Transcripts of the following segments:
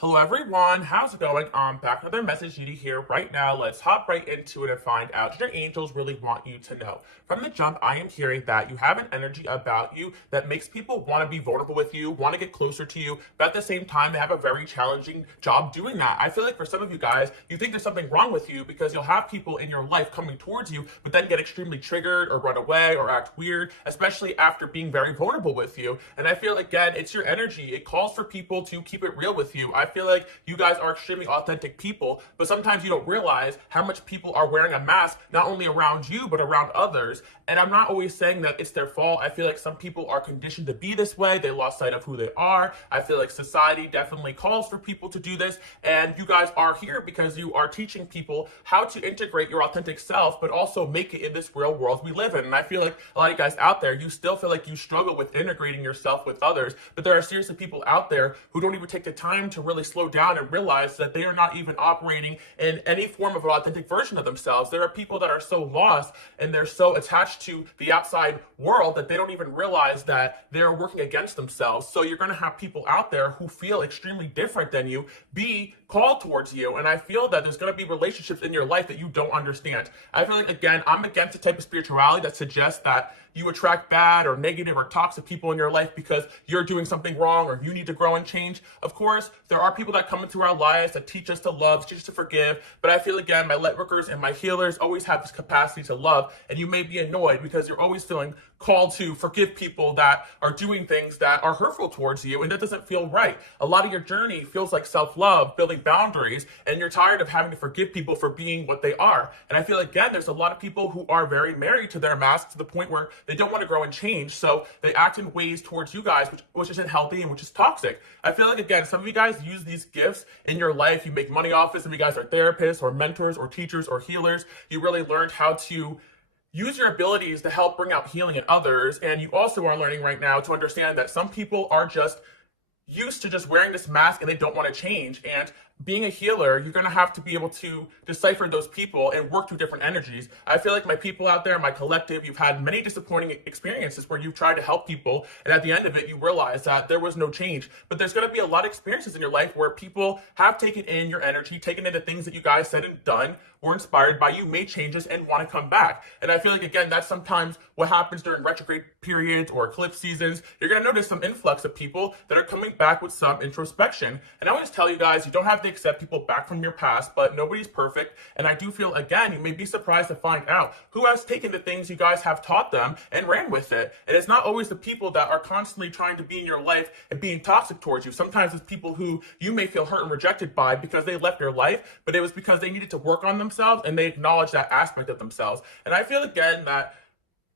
Hello everyone, how's it going? I'm back with another message needy here right now. Let's hop right into it and find out what your angels really want you to know. From the jump, I am hearing that you have an energy about you that makes people want to be vulnerable with you, want to get closer to you, but at the same time, they have a very challenging job doing that. I feel like for some of you guys, you think there's something wrong with you because you'll have people in your life coming towards you, but then get extremely triggered or run away or act weird, especially after being very vulnerable with you. And I feel, again, it's your energy. It calls for people to keep it real with you. I feel like you guys are extremely authentic people, but sometimes you don't realize how much people are wearing a mask, not only around you, but around others. And I'm not always saying that it's their fault. I feel like some people are conditioned to be this way. They lost sight of who they are. I feel like society definitely calls for people to do this. And you guys are here because you are teaching people how to integrate your authentic self, but also make it in this real world we live in. And I feel like a lot of you guys out there, you still feel like you struggle with integrating yourself with others, but there are seriously people out there who don't even take the time to really slow down and realize that they are not even operating in any form of an authentic version of themselves. There are people that are so lost and they're so attached to the outside world that they don't even realize that they're working against themselves. So you're going to have people out there who feel extremely different than you be called towards you. And I feel that there's going to be relationships in your life that you don't understand. I feel like, again, I'm against the type of spirituality that suggests that you attract bad or negative or toxic people in your life because you're doing something wrong or you need to grow and change. Of course, there are people that come into our lives that teach us to love, teach us to forgive. But I feel, again, my light workers and my healers always have this capacity to love. And you may be annoyed because you're always feeling called to forgive people that are doing things that are hurtful towards you, and that doesn't feel right. A lot of your journey feels like self-love, building boundaries, and you're tired of having to forgive people for being what they are. And I feel, again, there's a lot of people who are very married to their mask to the point where they don't want to grow and change, so they act in ways towards you guys which isn't healthy and which is toxic. I feel like, again, some of you guys use these gifts in your life. You make money off it. Some of you guys are therapists or mentors or teachers or healers. You really learned how to use your abilities to help bring out healing in others. And you also are learning right now to understand that some people are just used to just wearing this mask and they don't want to change. And being a healer, you're going to have to be able to decipher those people and work through different energies. I feel like my people out there, my collective, you've had many disappointing experiences where you've tried to help people, and at the end of it, you realize that there was no change. But there's going to be a lot of experiences in your life where people have taken in your energy, taken in the things that you guys said and done, were inspired by you, made changes, and want to come back. And I feel like, again, that's sometimes what happens during retrograde periods or eclipse seasons. You're going to notice some influx of people that are coming back with some introspection. And I always tell you guys, you don't have to accept people back from your past, but nobody's perfect. And I do feel, again, you may be surprised to find out who has taken the things you guys have taught them and ran with it. And it's not always the people that are constantly trying to be in your life and being toxic towards you. Sometimes it's people who you may feel hurt and rejected by because they left your life, but it was because they needed to work on themselves and they acknowledge that aspect of themselves. And I feel, again, that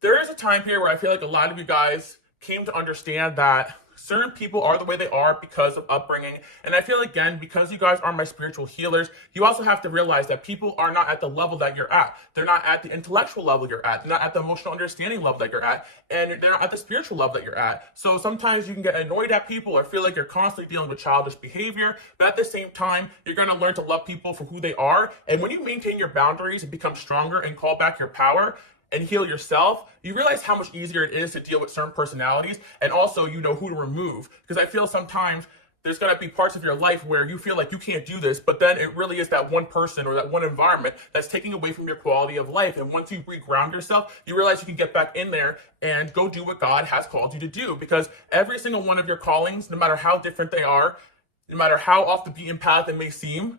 there is a time here where I feel like a lot of you guys came to understand that certain people are the way they are because of upbringing. And I feel, again, because you guys are my spiritual healers, you also have to realize that people are not at the level that you're at. They're not at the intellectual level you're at. They're not at the emotional understanding level that you're at. And they're not at the spiritual level that you're at. So sometimes you can get annoyed at people or feel like you're constantly dealing with childish behavior. But at the same time, you're going to learn to love people for who they are. And when you maintain your boundaries and become stronger and call back your power and heal yourself, you realize how much easier it is to deal with certain personalities, and also you know who to remove. Because I feel sometimes there's going to be parts of your life where you feel like you can't do this, but then it really is that one person or that one environment that's taking away from your quality of life. And once you reground yourself, you realize you can get back in there and go do what God has called you to do. Because every single one of your callings, no matter how different they are, no matter how off the beaten path it may seem,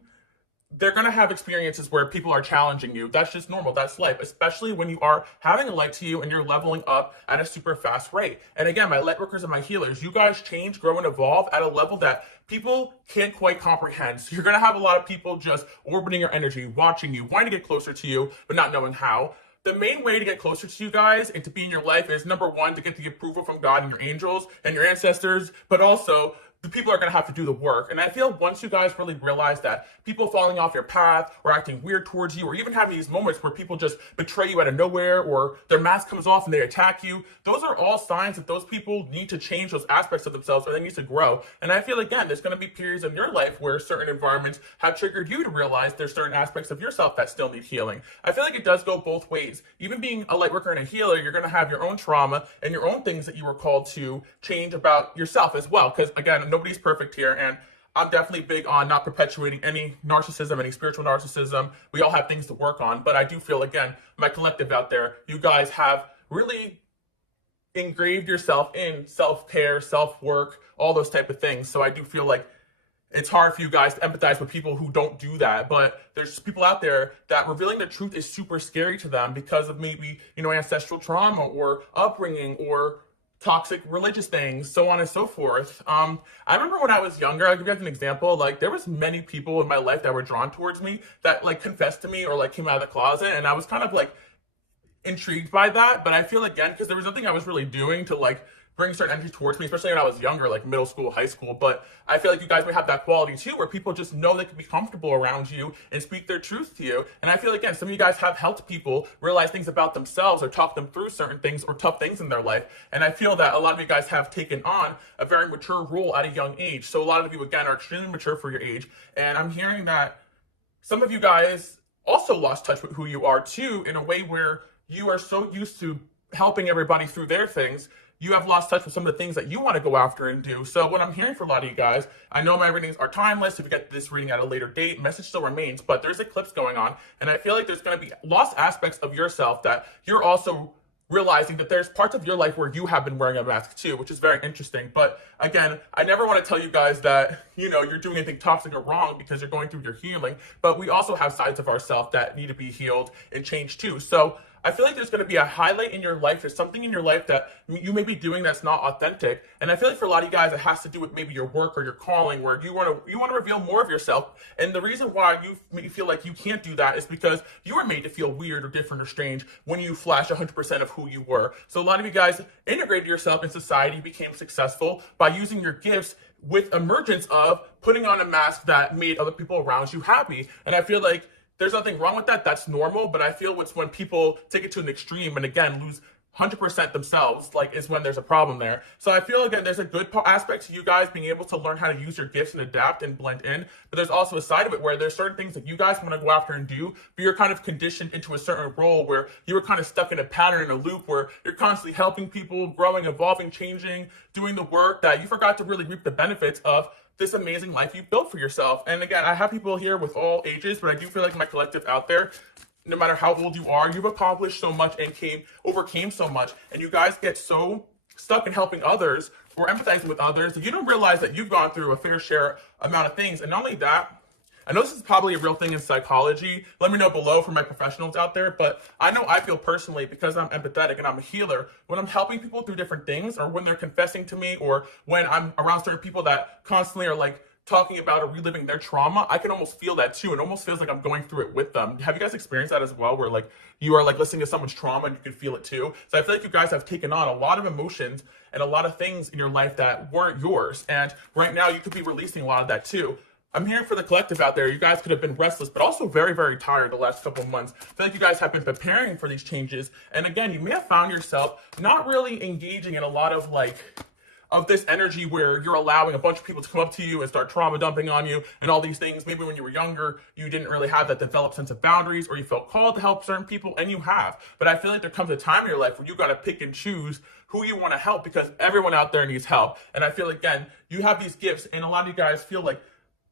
they're going to have experiences where people are challenging you. That's just normal. That's life, especially when you are having a light to you and you're leveling up at a super fast rate. And again, my light workers and my healers, you guys change, grow, and evolve at a level that people can't quite comprehend. So you're going to have a lot of people just orbiting your energy, watching you, wanting to get closer to you, but not knowing how. The main way to get closer to you guys and to be in your life is, number one, to get the approval from God and your angels and your ancestors, but also the people are going to have to do the work. And I feel once you guys really realize that people falling off your path or acting weird towards you, or even having these moments where people just betray you out of nowhere, or their mask comes off and they attack you, those are all signs that those people need to change those aspects of themselves, or they need to grow. And I feel, again, there's going to be periods in your life where certain environments have triggered you to realize there's certain aspects of yourself that still need healing. I feel like it does go both ways. Even being a light worker and a healer, you're going to have your own trauma and your own things that you were called to change about yourself as well. Because, again, nobody's perfect here, and I'm definitely big on not perpetuating any narcissism, any spiritual narcissism. We all have things to work on, but I do feel, again, my collective out there, you guys have really engraved yourself in self-care, self-work, all those type of things. So I do feel like it's hard for you guys to empathize with people who don't do that, but there's people out there that revealing the truth is super scary to them because of maybe, ancestral trauma or upbringing or toxic religious things, so on and so forth. I remember when I was younger, I'll give you guys an example, like there was many people in my life that were drawn towards me that like confessed to me or like came out of the closet, and I was kind of like intrigued by that, but I feel again, because there was nothing I was really doing to like bring certain energy towards me, especially when I was younger, like middle school, high school. But I feel like you guys may have that quality too, where people just know they can be comfortable around you and speak their truth to you. And I feel again, some of you guys have helped people realize things about themselves or talk them through certain things or tough things in their life. And I feel that a lot of you guys have taken on a very mature role at a young age. So a lot of you, again, are extremely mature for your age. And I'm hearing that some of you guys also lost touch with who you are too, in a way where you are so used to helping everybody through their things, you have lost touch with some of the things that you want to go after and do. So what I'm hearing for a lot of you guys, I know my readings are timeless. If you get this reading at a later date, message still remains, but there's eclipse going on. And I feel like there's going to be lost aspects of yourself that you're also realizing that there's parts of your life where you have been wearing a mask too, which is very interesting. But again, I never want to tell you guys that, you're doing anything toxic or wrong because you're going through your healing, but we also have sides of ourselves that need to be healed and changed too. So I feel like there's going to be a highlight in your life. There's something in your life that you may be doing that's not authentic. And I feel like for a lot of you guys, it has to do with maybe your work or your calling, where you want to reveal more of yourself. And the reason why you feel like you can't do that is because you were made to feel weird or different or strange when you flash 100% of who you were. So a lot of you guys integrated yourself in society, became successful by using your gifts with emergence of putting on a mask that made other people around you happy. And I feel like there's nothing wrong with that. That's normal. But I feel it's when people take it to an extreme and again lose 100% themselves, like, is when there's a problem there. So I feel again there's a good aspect to you guys being able to learn how to use your gifts and adapt and blend in. But there's also a side of it where there's certain things that you guys want to go after and do, but you're kind of conditioned into a certain role where you were kind of stuck in a pattern, in a loop where you're constantly helping people, growing, evolving, changing, doing the work that you forgot to really reap the benefits of this amazing life you've built for yourself. And again, I have people here with all ages, but I do feel like my collective out there, no matter how old you are, you've accomplished so much and overcame so much. And you guys get so stuck in helping others or empathizing with others that you don't realize that you've gone through a fair share amount of things. And not only that, I know this is probably a real thing in psychology. Let me know below for my professionals out there. But I know I feel personally, because I'm empathetic and I'm a healer, when I'm helping people through different things, or when they're confessing to me, or when I'm around certain people that constantly are like talking about or reliving their trauma, I can almost feel that too. It almost feels like I'm going through it with them. Have you guys experienced that as well, where like you are like listening to someone's trauma and you can feel it too? So I feel like you guys have taken on a lot of emotions and a lot of things in your life that weren't yours. And right now you could be releasing a lot of that too. I'm hearing for the collective out there, you guys could have been restless, but also very, very tired the last couple of months. I feel like you guys have been preparing for these changes. And again, you may have found yourself not really engaging in a lot of of this energy where you're allowing a bunch of people to come up to you and start trauma dumping on you and all these things. Maybe when you were younger, you didn't really have that developed sense of boundaries, or you felt called to help certain people, and you have. But I feel like there comes a time in your life where you got to pick and choose who you want to help, because everyone out there needs help. And I feel, again, you have these gifts, and a lot of you guys feel like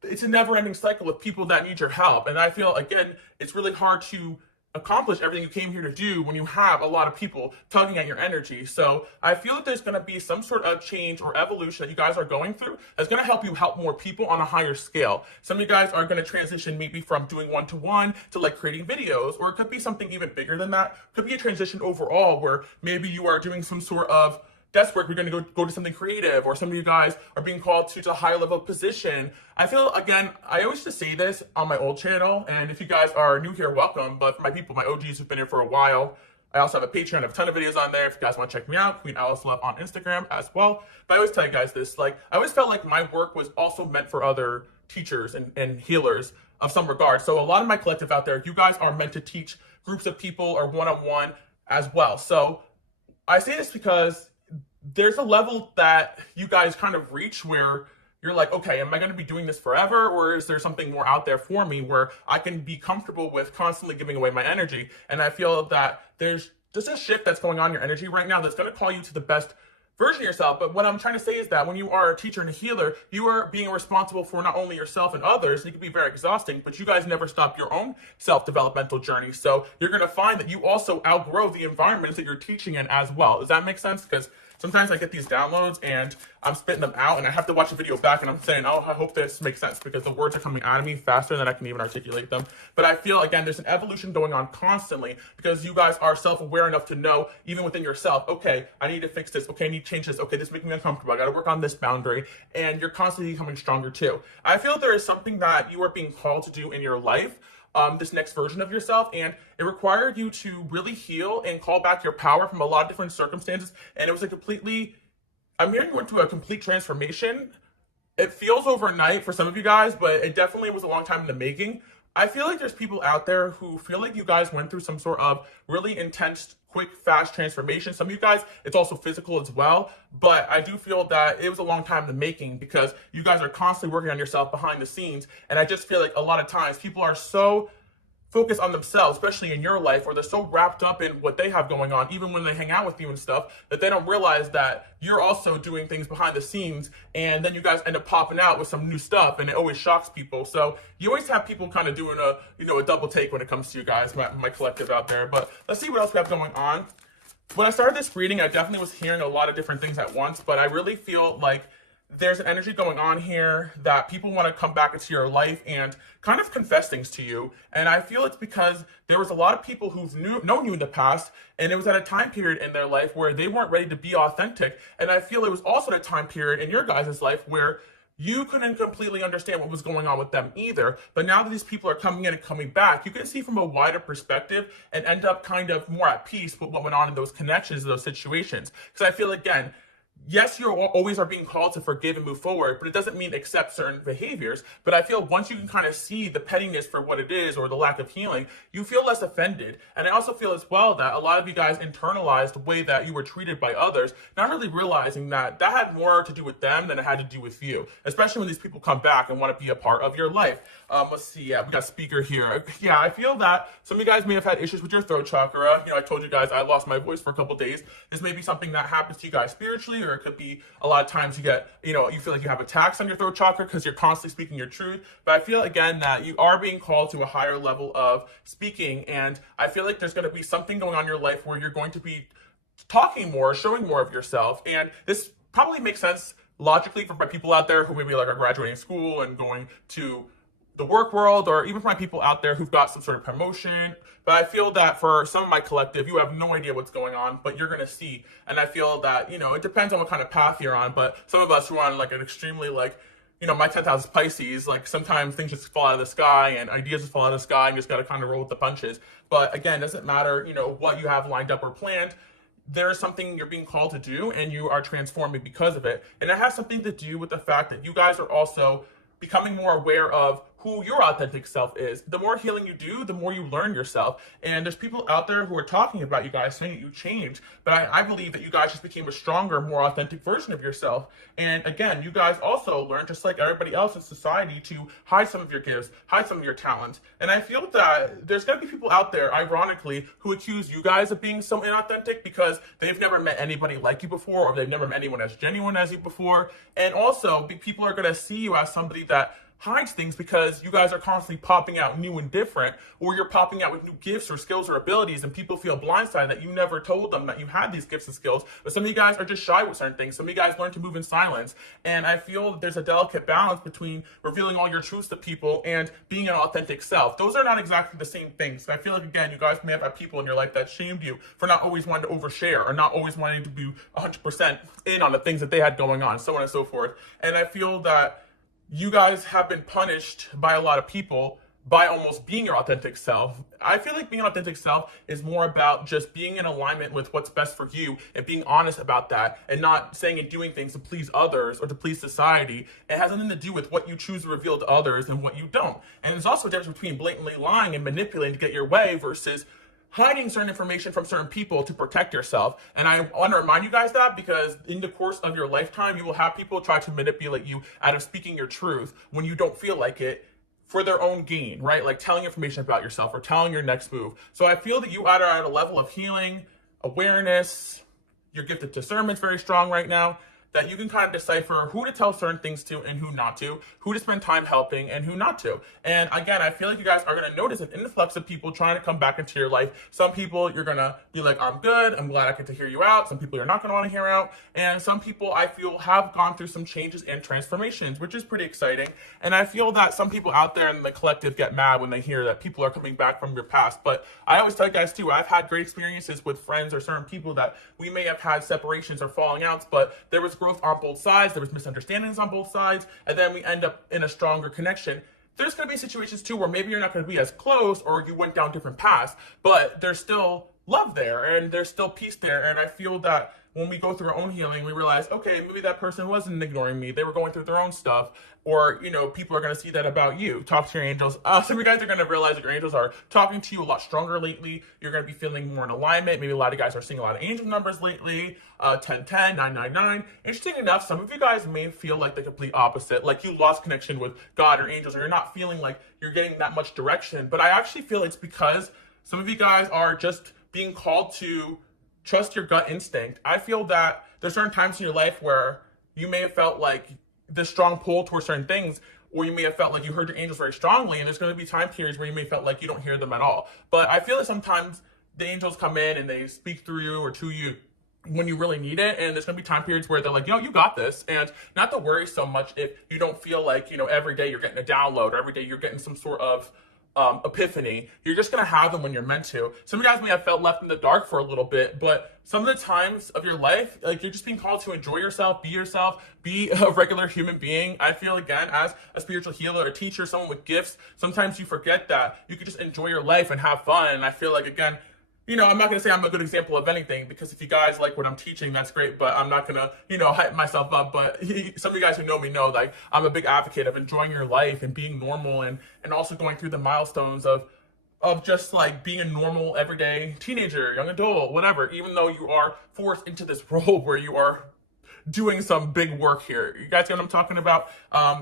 it's a never-ending cycle with people that need your help. And I feel, again, it's really hard to accomplish everything you came here to do when you have a lot of people tugging at your energy. So I feel that there's going to be some sort of change or evolution that you guys are going through that's going to help you help more people on a higher scale. Some of you guys are going to transition maybe from doing one-to-one to like creating videos, or it could be something even bigger than that. It could be a transition overall where maybe you are doing some sort of desk work, you're going to go to something creative, or some of you guys are being called to a higher level position. I feel, again, I always just say this on my old channel, and if you guys are new here, welcome. But for my people, my OGs who've been here for a while, I also have a Patreon. I have a ton of videos on there if you guys want to check me out. Queen Alice Love on Instagram as well. But I always tell you guys this, I always felt like my work was also meant for other teachers and healers of some regard. So a lot of my collective out there, you guys are meant to teach groups of people or one-on-one as well. So I say this because there's a level that you guys kind of reach where you're like, okay, am I going to be doing this forever? Or is there something more out there for me where I can be comfortable with constantly giving away my energy? And I feel that there's just a shift that's going on in your energy right now that's going to call you to the best version of yourself. But what I'm trying to say is that when you are a teacher and a healer, you are being responsible for not only yourself and others. It can be very exhausting, but you guys never stop your own self-developmental journey. So you're going to find that you also outgrow the environments that you're teaching in as well. Does that make sense? Because sometimes I get these downloads and I'm spitting them out and I have to watch the video back and I'm saying, oh, I hope this makes sense, because the words are coming out of me faster than I can even articulate them. But I feel, again, there's an evolution going on constantly, because you guys are self-aware enough to know, even within yourself, okay, I need to fix this. Okay, I need to change this. Okay, this is making me uncomfortable. I got to work on this boundary. And you're constantly becoming stronger too. I feel there is something that you are being called to do in your life, this next version of yourself, and it required you to really heal and call back your power from a lot of different circumstances. And it was I'm hearing you went through a complete transformation. It feels overnight for some of you guys, but it definitely was a long time in the making. I feel like there's people out there who feel like you guys went through some sort of really intense, quick, fast transformation. Some of you guys, it's also physical as well. But I do feel that it was a long time in the making, because you guys are constantly working on yourself behind the scenes. And I just feel like a lot of times people are so focused on themselves, especially in your life, or they're so wrapped up in what they have going on, even when they hang out with you and stuff, that they don't realize that you're also doing things behind the scenes, and then you guys end up popping out with some new stuff, and it always shocks people. So you always have people kind of doing a double take when it comes to you guys, my collective out there. But let's see what else we have going on. When I started this reading, I definitely was hearing a lot of different things at once, but I really feel like there's an energy going on here that people want to come back into your life and kind of confess things to you. And I feel it's because there was a lot of people who've known you in the past, and it was at a time period in their life where they weren't ready to be authentic. And I feel it was also at a time period in your guys' life where you couldn't completely understand what was going on with them either. But now that these people are coming in and coming back, you can see from a wider perspective and end up kind of more at peace with what went on in those connections, those situations. Because I feel, again, yes, you always are being called to forgive and move forward, but it doesn't mean accept certain behaviors. But I feel once you can kind of see the pettiness for what it is, or the lack of healing, you feel less offended. And I also feel as well that a lot of you guys internalized the way that you were treated by others, not really realizing that that had more to do with them than it had to do with you, especially when these people come back and want to be a part of your life. Let's see. Yeah, we got speaker here. Yeah, I feel that some of you guys may have had issues with your throat chakra. I told you guys I lost my voice for a couple days. This may be something that happens to you guys spiritually, or it could be a lot of times you get, you feel like you have attacks on your throat chakra because you're constantly speaking your truth. But I feel, again, that you are being called to a higher level of speaking. And I feel like there's going to be something going on in your life where you're going to be talking more, showing more of yourself. And this probably makes sense logically for my people out there who maybe are graduating school and going to the work world, or even for my people out there who've got some sort of promotion. But I feel that for some of my collective, you have no idea what's going on, but you're going to see. And I feel that, it depends on what kind of path you're on. But some of us who are on an extremely my 10th house is Pisces, sometimes things just fall out of the sky and ideas just fall out of the sky, and you just got to kind of roll with the punches. But again, it doesn't matter, what you have lined up or planned. There is something you're being called to do, and you are transforming because of it. And it has something to do with the fact that you guys are also becoming more aware of who your authentic self is. The more healing you do, the more you learn yourself. And there's people out there who are talking about you guys, saying that you changed. But I believe that you guys just became a stronger, more authentic version of yourself. And again, you guys also learned, just like everybody else in society, to hide some of your gifts, hide some of your talents. And I feel that there's going to be people out there, ironically, who accuse you guys of being so inauthentic because they've never met anybody like you before, or they've never met anyone as genuine as you before. And also, people are going to see you as somebody that hides things because you guys are constantly popping out new and different, or you're popping out with new gifts or skills or abilities, and people feel blindsided that you never told them that you had these gifts and skills. But some of you guys are just shy with certain things. Some of you guys learn to move in silence. And I feel that there's a delicate balance between revealing all your truths to people and being an authentic self. Those are not exactly the same things. So I feel like, again, you guys may have had people in your life that shamed you for not always wanting to overshare, or not always wanting to be 100% in on the things that they had going on, so on and so forth. And I feel that you guys have been punished by a lot of people by almost being your authentic self. I feel like being an authentic self is more about just being in alignment with what's best for you and being honest about that, and not saying and doing things to please others or to please society. It has nothing to do with what you choose to reveal to others and what you don't. And there's also a difference between blatantly lying and manipulating to get your way versus hiding certain information from certain people to protect yourself. And I want to remind you guys that, because in the course of your lifetime, you will have people try to manipulate you out of speaking your truth when you don't feel like it, for their own gain, right? Like telling information about yourself or telling your next move. So I feel that you are at a level of healing, awareness, your gift of discernment is very strong right now, that you can kind of decipher who to tell certain things to and who not to, who to spend time helping and who not to. And again, I feel like you guys are going to notice an influx of people trying to come back into your life. Some people you're going to be like, I'm good, I'm glad I get to hear you out. Some people you're not going to want to hear out. And some people I feel have gone through some changes and transformations, which is pretty exciting. And I feel that some people out there in the collective get mad when they hear that people are coming back from your past. But I always tell you guys too, I've had great experiences with friends or certain people that we may have had separations or falling outs, but there was growth on both sides, there was misunderstandings on both sides, and then we end up in a stronger connection. There's going to be situations too where maybe you're not going to be as close or you went down different paths, but there's still love there and there's still peace there. And I feel that when we go through our own healing, we realize, okay, maybe that person wasn't ignoring me. They were going through their own stuff. Or, you know, people are going to see that about you. Talk to your angels. Some of you guys are going to realize that your angels are talking to you a lot stronger lately. You're going to be feeling more in alignment. Maybe a lot of guys are seeing a lot of angel numbers lately. 1010, 999. Interesting enough, some of you guys may feel like the complete opposite. Like you lost connection with God or angels, or you're not feeling like you're getting that much direction. But I actually feel it's because some of you guys are just being called to trust your gut instinct. I feel that there's certain times in your life where you may have felt like this strong pull towards certain things, or you may have felt like you heard your angels very strongly, and there's going to be time periods where you may have felt like you don't hear them at all. But I feel that sometimes the angels come in and they speak through you or to you when you really need it, and there's going to be time periods where they're like, you know, you got this, and not to worry so much if you don't feel like, you know, every day you're getting a download or every day you're getting some sort of epiphany. You're just going to have them when you're meant to. Some of you guys may have felt left in the dark for a little bit, but some of the times of your life, like you're just being called to enjoy yourself, be a regular human being. I feel, again, as a spiritual healer, a teacher, someone with gifts, sometimes you forget that you can just enjoy your life and have fun. And I feel like, again, you know, I'm not going to say I'm a good example of anything, because if you guys like what I'm teaching, that's great, but I'm not going to, you know, hype myself up. But some of you guys who know me know, like, I'm a big advocate of enjoying your life and being normal, and also going through the milestones of just like being a normal everyday teenager, young adult, whatever, even though you are forced into this role where you are doing some big work here. You guys get what I'm talking about?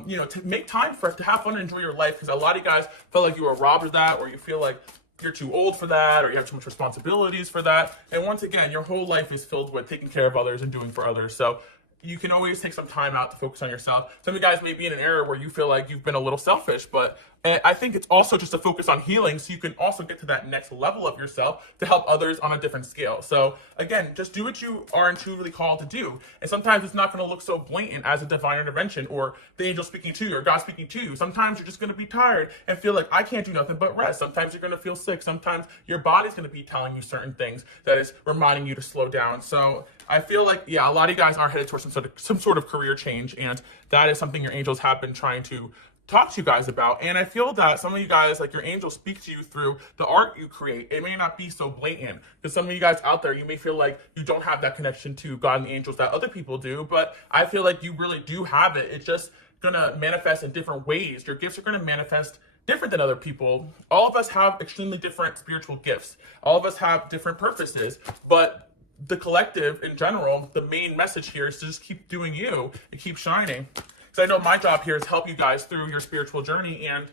You know, to make time to have fun and enjoy your life, because a lot of you guys feel like you were robbed of that, or you feel like you're too old for that, or you have too much responsibilities for that. And once again, your whole life is filled with taking care of others and doing for others. So you can always take some time out to focus on yourself. Some of you guys may be in an era where you feel like you've been a little selfish, but I think it's also just a focus on healing, so you can also get to that next level of yourself to help others on a different scale. So again, just do what you are intuitively called to do. And sometimes it's not going to look so blatant as a divine intervention or the angel speaking to you or God speaking to you. Sometimes you're just going to be tired and feel like, I can't do nothing but rest. Sometimes you're going to feel sick. Sometimes your body's going to be telling you certain things that is reminding you to slow down. So I feel like, yeah, a lot of you guys are headed towards some sort of career change, and that is something your angels have been trying to talk to you guys about. And I feel that some of you guys, like, your angels speak to you through the art you create. It may not be so blatant, because some of you guys out there, you may feel like you don't have that connection to God and the angels that other people do, but I feel like you really do have it. It's just gonna manifest in different ways. Your gifts are gonna manifest different than other people. All of us have extremely different spiritual gifts. All of us have different purposes, but the collective in general, the main message here is to just keep doing you and keep shining. Because I know my job here is to help you guys through your spiritual journey, and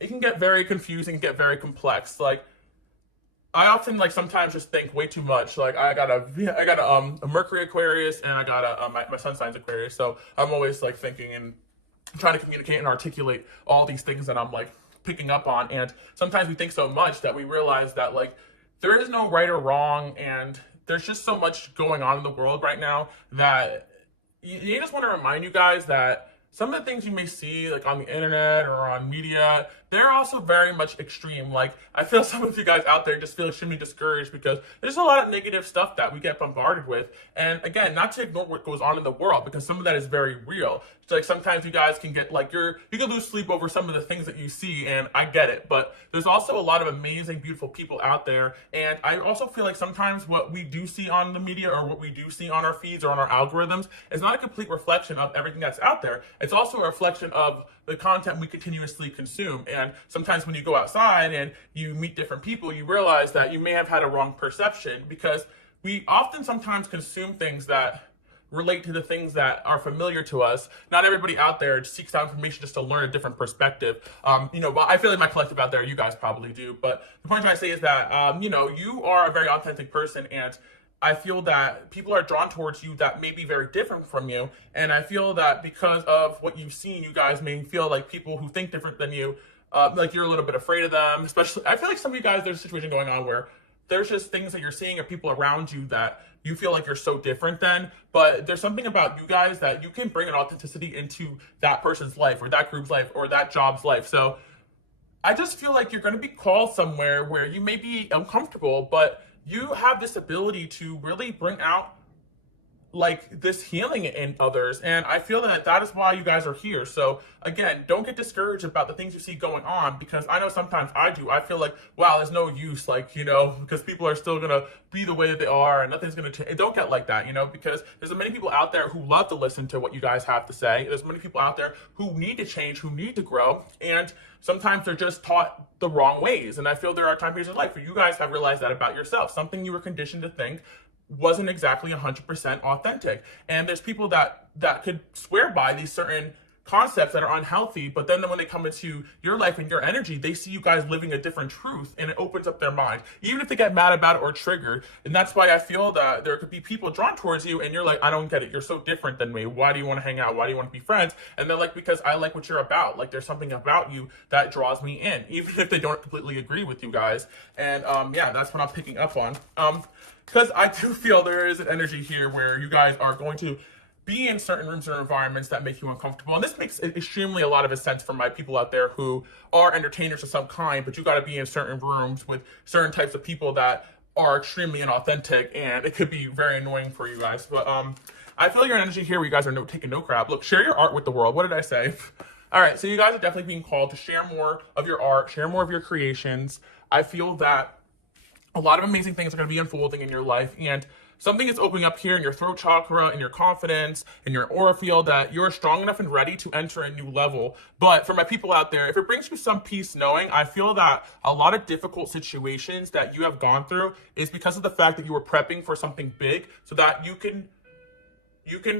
it can get very confusing, get very complex. Like, I often, like, sometimes just think way too much. Like, I got a Mercury Aquarius, and I got my sun sign's Aquarius, so I'm always like thinking and trying to communicate and articulate all these things that I'm like picking up on. And sometimes we think so much that we realize that, like, there is no right or wrong, and there's just so much going on in the world right now that you just want to remind you guys that some of the things you may see, like, on the internet or on media, they're also very much extreme. Like, I feel some of you guys out there just feel extremely discouraged because there's a lot of negative stuff that we get bombarded with. And again, not to ignore what goes on in the world, because some of that is very real. So, like, sometimes you guys can get, like, you can lose sleep over some of the things that you see, and I get it. But there's also a lot of amazing, beautiful people out there. And I also feel like sometimes what we do see on the media or what we do see on our feeds or on our algorithms is not a complete reflection of everything that's out there. It's also a reflection of the content we continuously consume. And sometimes when you go outside and you meet different people, you realize that you may have had a wrong perception, because we often sometimes consume things that relate to the things that are familiar to us. Not everybody out there seeks out information just to learn a different perspective. But I feel like my collective out there, you guys probably do. But the point I'm trying to say is that, you are a very authentic person, and I feel that people are drawn towards you that may be very different from you. And I feel that because of what you've seen, you guys may feel like people who think different than you, like you're a little bit afraid of them. Especially, I feel like some of you guys, there's a situation going on where there's just things that you're seeing or people around you that you feel like you're so different than. But there's something about you guys that you can bring an authenticity into that person's life or that group's life or that job's life. So I just feel like you're going to be called somewhere where you may be uncomfortable, but you have this ability to really bring out like this healing in others. And I feel that that is why you guys are here. So again, don't get discouraged about the things you see going on, because I know sometimes I do. I feel like, wow, there's no use, like, you know, because people are still going to be the way that they are and nothing's going to change. Don't get like that, you know, because there's many people out there who love to listen to what you guys have to say. There's many people out there who need to change, who need to grow. And sometimes they're just taught the wrong ways. And I feel there are time periods in life where you guys have realized that about yourself. Something you were conditioned to think wasn't exactly 100% authentic. And there's people that could swear by these certain concepts that are unhealthy, but then when they come into your life and your energy, they see you guys living a different truth, and it opens up their mind, even if they get mad about it or triggered. And that's why I feel that there could be people drawn towards you and you're like, I don't get it, you're so different than me, why do you want to hang out, why do you want to be friends? And they're like, because I like what you're about, like there's something about you that draws me in, even if they don't completely agree with you guys. And yeah, that's what I'm picking up on, because I do feel there is an energy here where you guys are going to be in certain rooms or environments that make you uncomfortable. And this makes extremely a lot of sense for my people out there who are entertainers of some kind, but you got to be in certain rooms with certain types of people that are extremely inauthentic, and it could be very annoying for you guys. But I feel your energy here where you guys are taking no crap. Look, share your art with the world. What did I say? All right, so you guys are definitely being called to share more of your art, share more of your creations. I feel that a lot of amazing things are going to be unfolding in your life, and something is opening up here in your throat chakra, in your confidence, in your aura field, that you're strong enough and ready to enter a new level. But for my people out there, if it brings you some peace knowing, I feel that a lot of difficult situations that you have gone through is because of the fact that you were prepping for something big, so that you can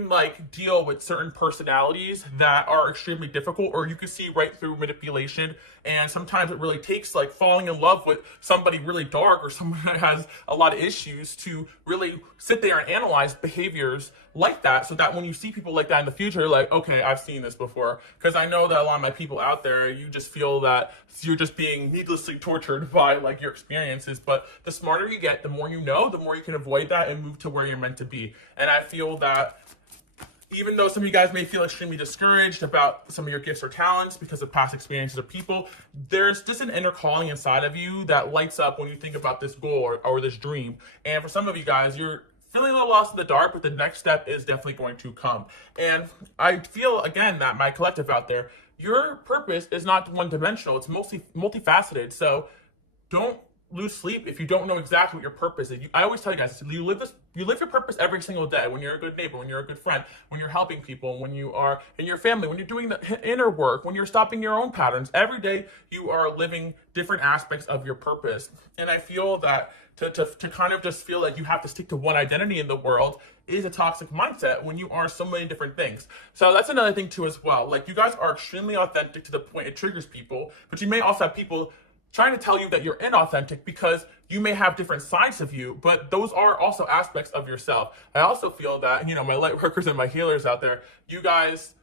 like deal with certain personalities that are extremely difficult, or you can see right through manipulation. And sometimes it really takes like falling in love with somebody really dark or someone that has a lot of issues to really sit there and analyze behaviors like that, so that when you see people like that in the future, you're like, okay, I've seen this before. Because I know that a lot of my people out there, you just feel that you're just being needlessly tortured by like your experiences. But the smarter you get, the more you know, the more you can avoid that and move to where you're meant to be. And I feel that even though some of you guys may feel extremely discouraged about some of your gifts or talents because of past experiences or people, there's just an inner calling inside of you that lights up when you think about this goal or this dream. And for some of you guys, you're feeling a little lost in the dark, but the next step is definitely going to come. And I feel, again, that my collective out there, your purpose is not one-dimensional. It's mostly multifaceted. So don't lose sleep if you don't know exactly what your purpose is. I always tell you guys, you live your purpose every single day. When you're a good neighbor, when you're a good friend, when you're helping people, when you are in your family, when you're doing the inner work, when you're stopping your own patterns, every day you are living different aspects of your purpose. And I feel that to kind of just feel like you have to stick to one identity in the world is a toxic mindset when you are so many different things. So that's another thing too as well. Like, you guys are extremely authentic to the point it triggers people, but you may also have people trying to tell you that you're inauthentic because you may have different sides of you, but those are also aspects of yourself. I also feel that, you know, my light workers and my healers out there, you guys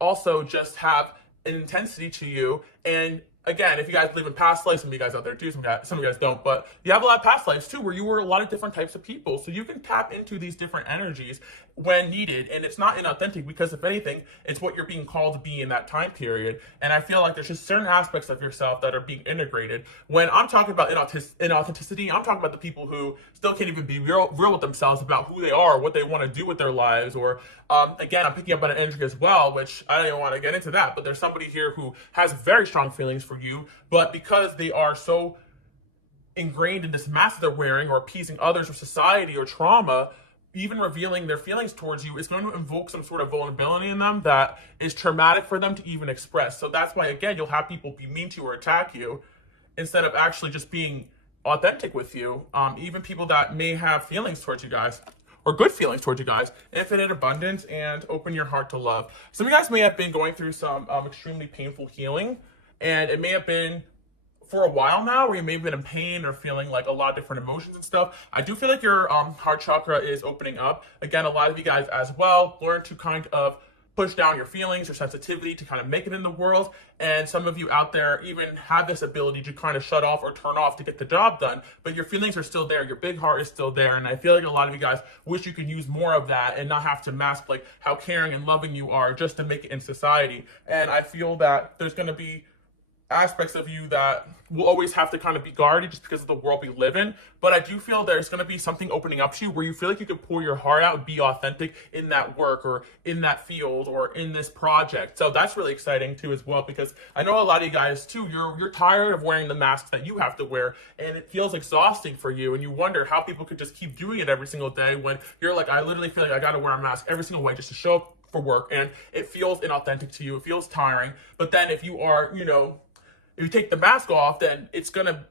also just have an intensity to you. And again, if you guys live in past lives, some of you guys out there do, some of you guys don't, but you have a lot of past lives too, where you were a lot of different types of people. So you can tap into these different energies when needed. And it's not inauthentic, because if anything, it's what you're being called to be in that time period. And I feel like there's just certain aspects of yourself that are being integrated. When I'm talking about inauthenticity, I'm talking about the people who still can't even be real with themselves about who they are, what they want to do with their lives. Or again, I'm picking up on an energy as well, which I don't even want to get into that, but there's somebody here who has very strong feelings for you, but because they are so ingrained in this mask they're wearing, or appeasing others or society or trauma, even revealing their feelings towards you is going to invoke some sort of vulnerability in them that is traumatic for them to even express. So that's why, again, you'll have people be mean to you or attack you instead of actually just being authentic with you. Even people that may have feelings towards you guys, or good feelings towards you guys, infinite abundance, and open your heart to love. Some of you guys may have been going through some extremely painful healing, and it may have been for a while now, where you may have been in pain or feeling like a lot of different emotions and stuff, I do feel like your heart chakra is opening up. Again, a lot of you guys as well learn to kind of push down your feelings, your sensitivity to kind of make it in the world. And some of you out there even have this ability to kind of shut off or turn off to get the job done, but your feelings are still there. Your big heart is still there. And I feel like a lot of you guys wish you could use more of that and not have to mask like how caring and loving you are just to make it in society. And I feel that there's going to be aspects of you that will always have to kind of be guarded just because of the world we live in. But I do feel there's going to be something opening up to you where you feel like you can pour your heart out and be authentic in that work or in that field or in this project. So that's really exciting too as well, because I know a lot of you guys too, you're tired of wearing the masks that you have to wear, and it feels exhausting for you, and you wonder how people could just keep doing it every single day when you're like, I literally feel like I got to wear a mask every single way just to show up for work, and it feels inauthentic to you. It feels tiring. But then if you are, if you take the mask off, then it's gonna,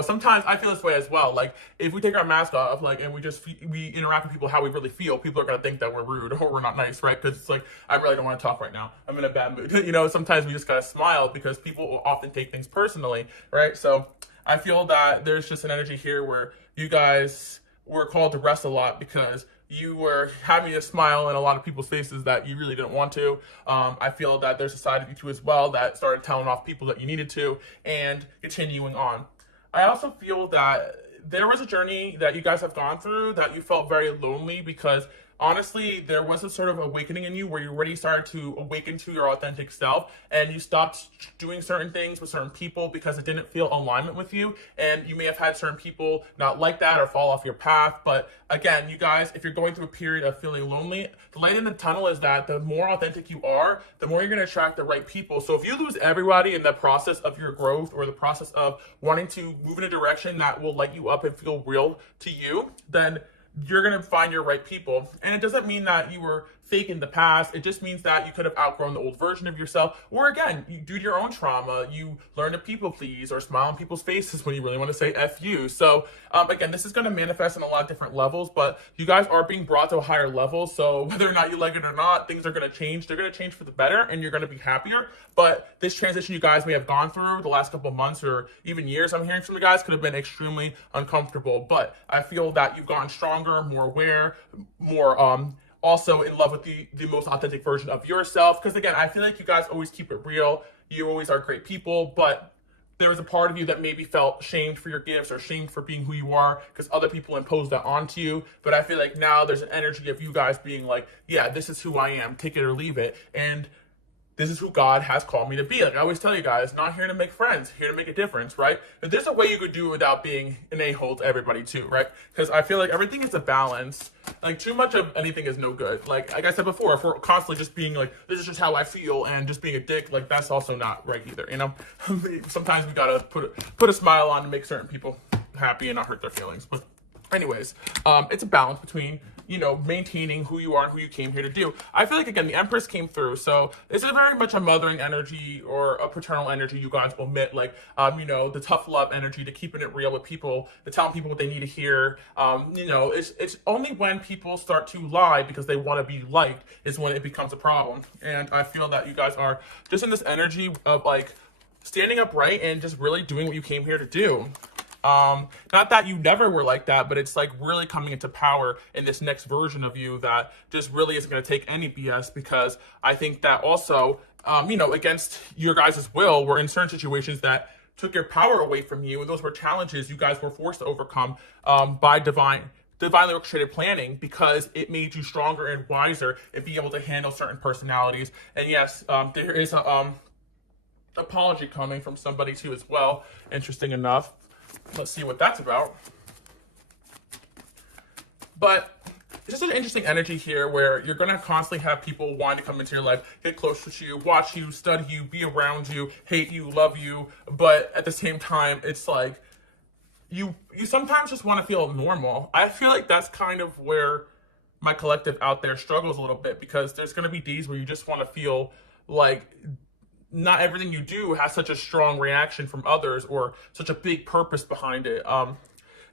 sometimes I feel this way as well. Like if we take our mask off, like, and we interact with people how we really feel, people are gonna think that we're rude or we're not nice, right? Because it's like, I really don't want to talk right now. I'm in a bad mood. Sometimes we just gotta smile because people will often take things personally, right? So I feel that there's just an energy here where you guys were called to rest a lot because you were having a smile in a lot of people's faces that you really didn't want to. I feel that there's a side of you too as well that started telling off people that you needed to and continuing on. I also feel that there was a journey that you guys have gone through that you felt very lonely because honestly, there was a sort of awakening in you where you already started to awaken to your authentic self, and you stopped doing certain things with certain people because it didn't feel alignment with you. And you may have had certain people not like that or fall off your path. But again, you guys, if you're going through a period of feeling lonely, the light in the tunnel is that the more authentic you are, the more you're going to attract the right people. So if you lose everybody in the process of your growth or the process of wanting to move in a direction that will light you up and feel real to you, then you're going to find your right people. And it doesn't mean that you were fake in the past. It just means that you could have outgrown the old version of yourself. Or again, due to your own trauma, you learn to people please or smile on people's faces when you really want to say F you. So again, this is going to manifest in a lot of different levels, but you guys are being brought to a higher level. So whether or not you like it or not, things are going to change. They're going to change for the better, and you're going to be happier. But this transition you guys may have gone through the last couple of months or even years, I'm hearing from you guys, could have been extremely uncomfortable. But I feel that you've gotten stronger, more aware, more also in love with the most authentic version of yourself. Because again, I feel like you guys always keep it real. You always are great people, but there was a part of you that maybe felt shamed for your gifts or shamed for being who you are because other people imposed that onto you. But I feel like now there's an energy of you guys being like, yeah, this is who I am, take it or leave it. And this is who God has called me to be. Like I always tell you guys, not here to make friends, here to make a difference, right? But there's a way you could do it without being an a-hole to everybody too, right? Because I feel like everything is a balance. Like too much of anything is no good. Like I said before, if we're constantly just being like, this is just how I feel and just being a dick, like that's also not right either, Sometimes we gotta put a smile on to make certain people happy and not hurt their feelings. But anyways, it's a balance between maintaining who you are and who you came here to do. I feel like, again, the Empress came through. So this is very much a mothering energy or a paternal energy you guys will admit, like, the tough love energy to keeping it real with people, to telling people what they need to hear. It's only when people start to lie because they want to be liked is when it becomes a problem. And I feel that you guys are just in this energy of, like, standing upright and just really doing what you came here to do. Not that you never were like that, but it's like really coming into power in this next version of you that just really isn't going to take any BS, because I think that also, against your guys' will, we're in certain situations that took your power away from you, and those were challenges you guys were forced to overcome by divinely orchestrated planning, because it made you stronger and wiser and be able to handle certain personalities. And yes, there is a apology coming from somebody too as well, interesting enough. Let's see what that's about. But it's just an interesting energy here where you're going to constantly have people wanting to come into your life, get closer to you, watch you, study you, be around you, hate you, love you. But at the same time, it's like you sometimes just want to feel normal. I feel like that's kind of where my collective out there struggles a little bit, because there's going to be days where you just want to feel like not everything you do has such a strong reaction from others or such a big purpose behind it.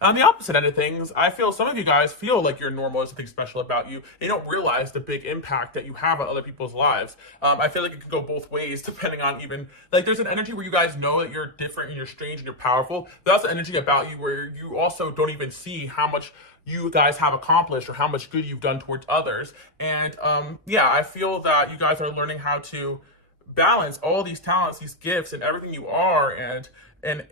On the opposite end of things, I feel some of you guys feel like you're normal, there's something special about you. You don't realize the big impact that you have on other people's lives. I feel like it could go both ways depending on even, like there's an energy where you guys know that you're different and you're strange and you're powerful. There's also energy about you where you also don't even see how much you guys have accomplished or how much good you've done towards others. And yeah, I feel that you guys are learning how to balance all these talents, these gifts, and everything you are, and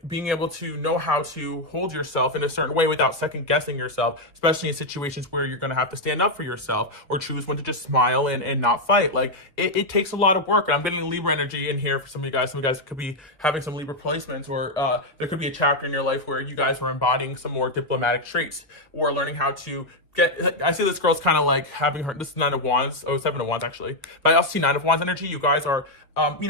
being able to know how to hold yourself in a certain way without second guessing yourself, especially in situations where you're going to have to stand up for yourself or choose when to just smile and not fight. Like it takes a lot of work. And I'm getting Libra energy in here for some of you guys. Some of you guys could be having some Libra placements, or there could be a chapter in your life where you guys are embodying some more diplomatic traits or learning how to I see this girl's kind of like having her, this is Nine of Wands, oh, Seven of Wands actually, but I also see Nine of Wands energy. You guys are,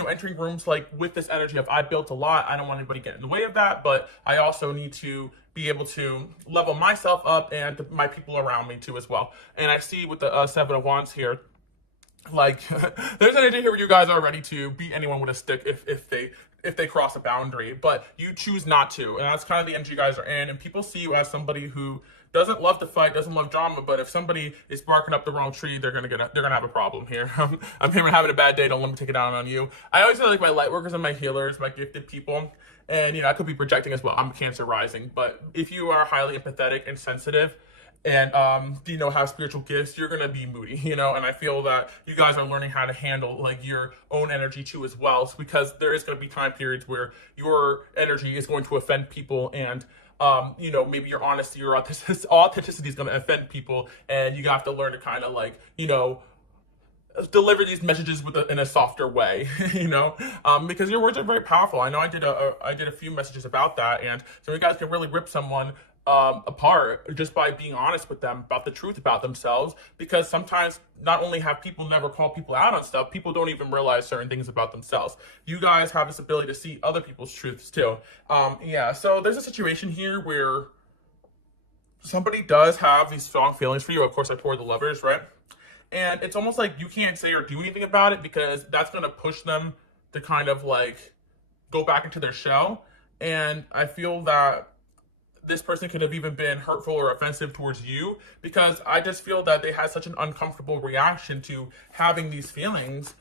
entering rooms like with this energy of I built a lot. I don't want anybody getting in the way of that, but I also need to be able to level myself up and my people around me too as well. And I see with the Seven of Wands here, like there's an energy here where you guys are ready to beat anyone with a stick if they cross a boundary, but you choose not to. And that's kind of the energy you guys are in. And people see you as somebody who doesn't love to fight, doesn't love drama, but if somebody is barking up the wrong tree, they're gonna have a problem here. I'm here having a bad day. Don't let me take it out on you. I always feel like my light workers and my healers, my gifted people, and I could be projecting as well. I'm Cancer rising, but if you are highly empathetic and sensitive, and have spiritual gifts, you're gonna be moody, and I feel that you guys are learning how to handle like your own energy too as well, because there is gonna be time periods where your energy is going to offend people, and maybe your honesty or authenticity is going to offend people, and you have to learn to kind of like, deliver these messages in a softer way, because your words are very powerful. I know I did a few messages about that, and so you guys can really rip someone apart just by being honest with them about the truth about themselves, because sometimes not only have people never call people out on stuff, people don't even realize certain things about themselves. You guys have this ability to see other people's truths too. So there's a situation here where somebody does have these strong feelings for you. Of course, I poured the Lovers, right? And it's almost like you can't say or do anything about it because that's going to push them to kind of like go back into their shell. And I feel that this person could have even been hurtful or offensive towards you, because I just feel that they had such an uncomfortable reaction to having these feelings.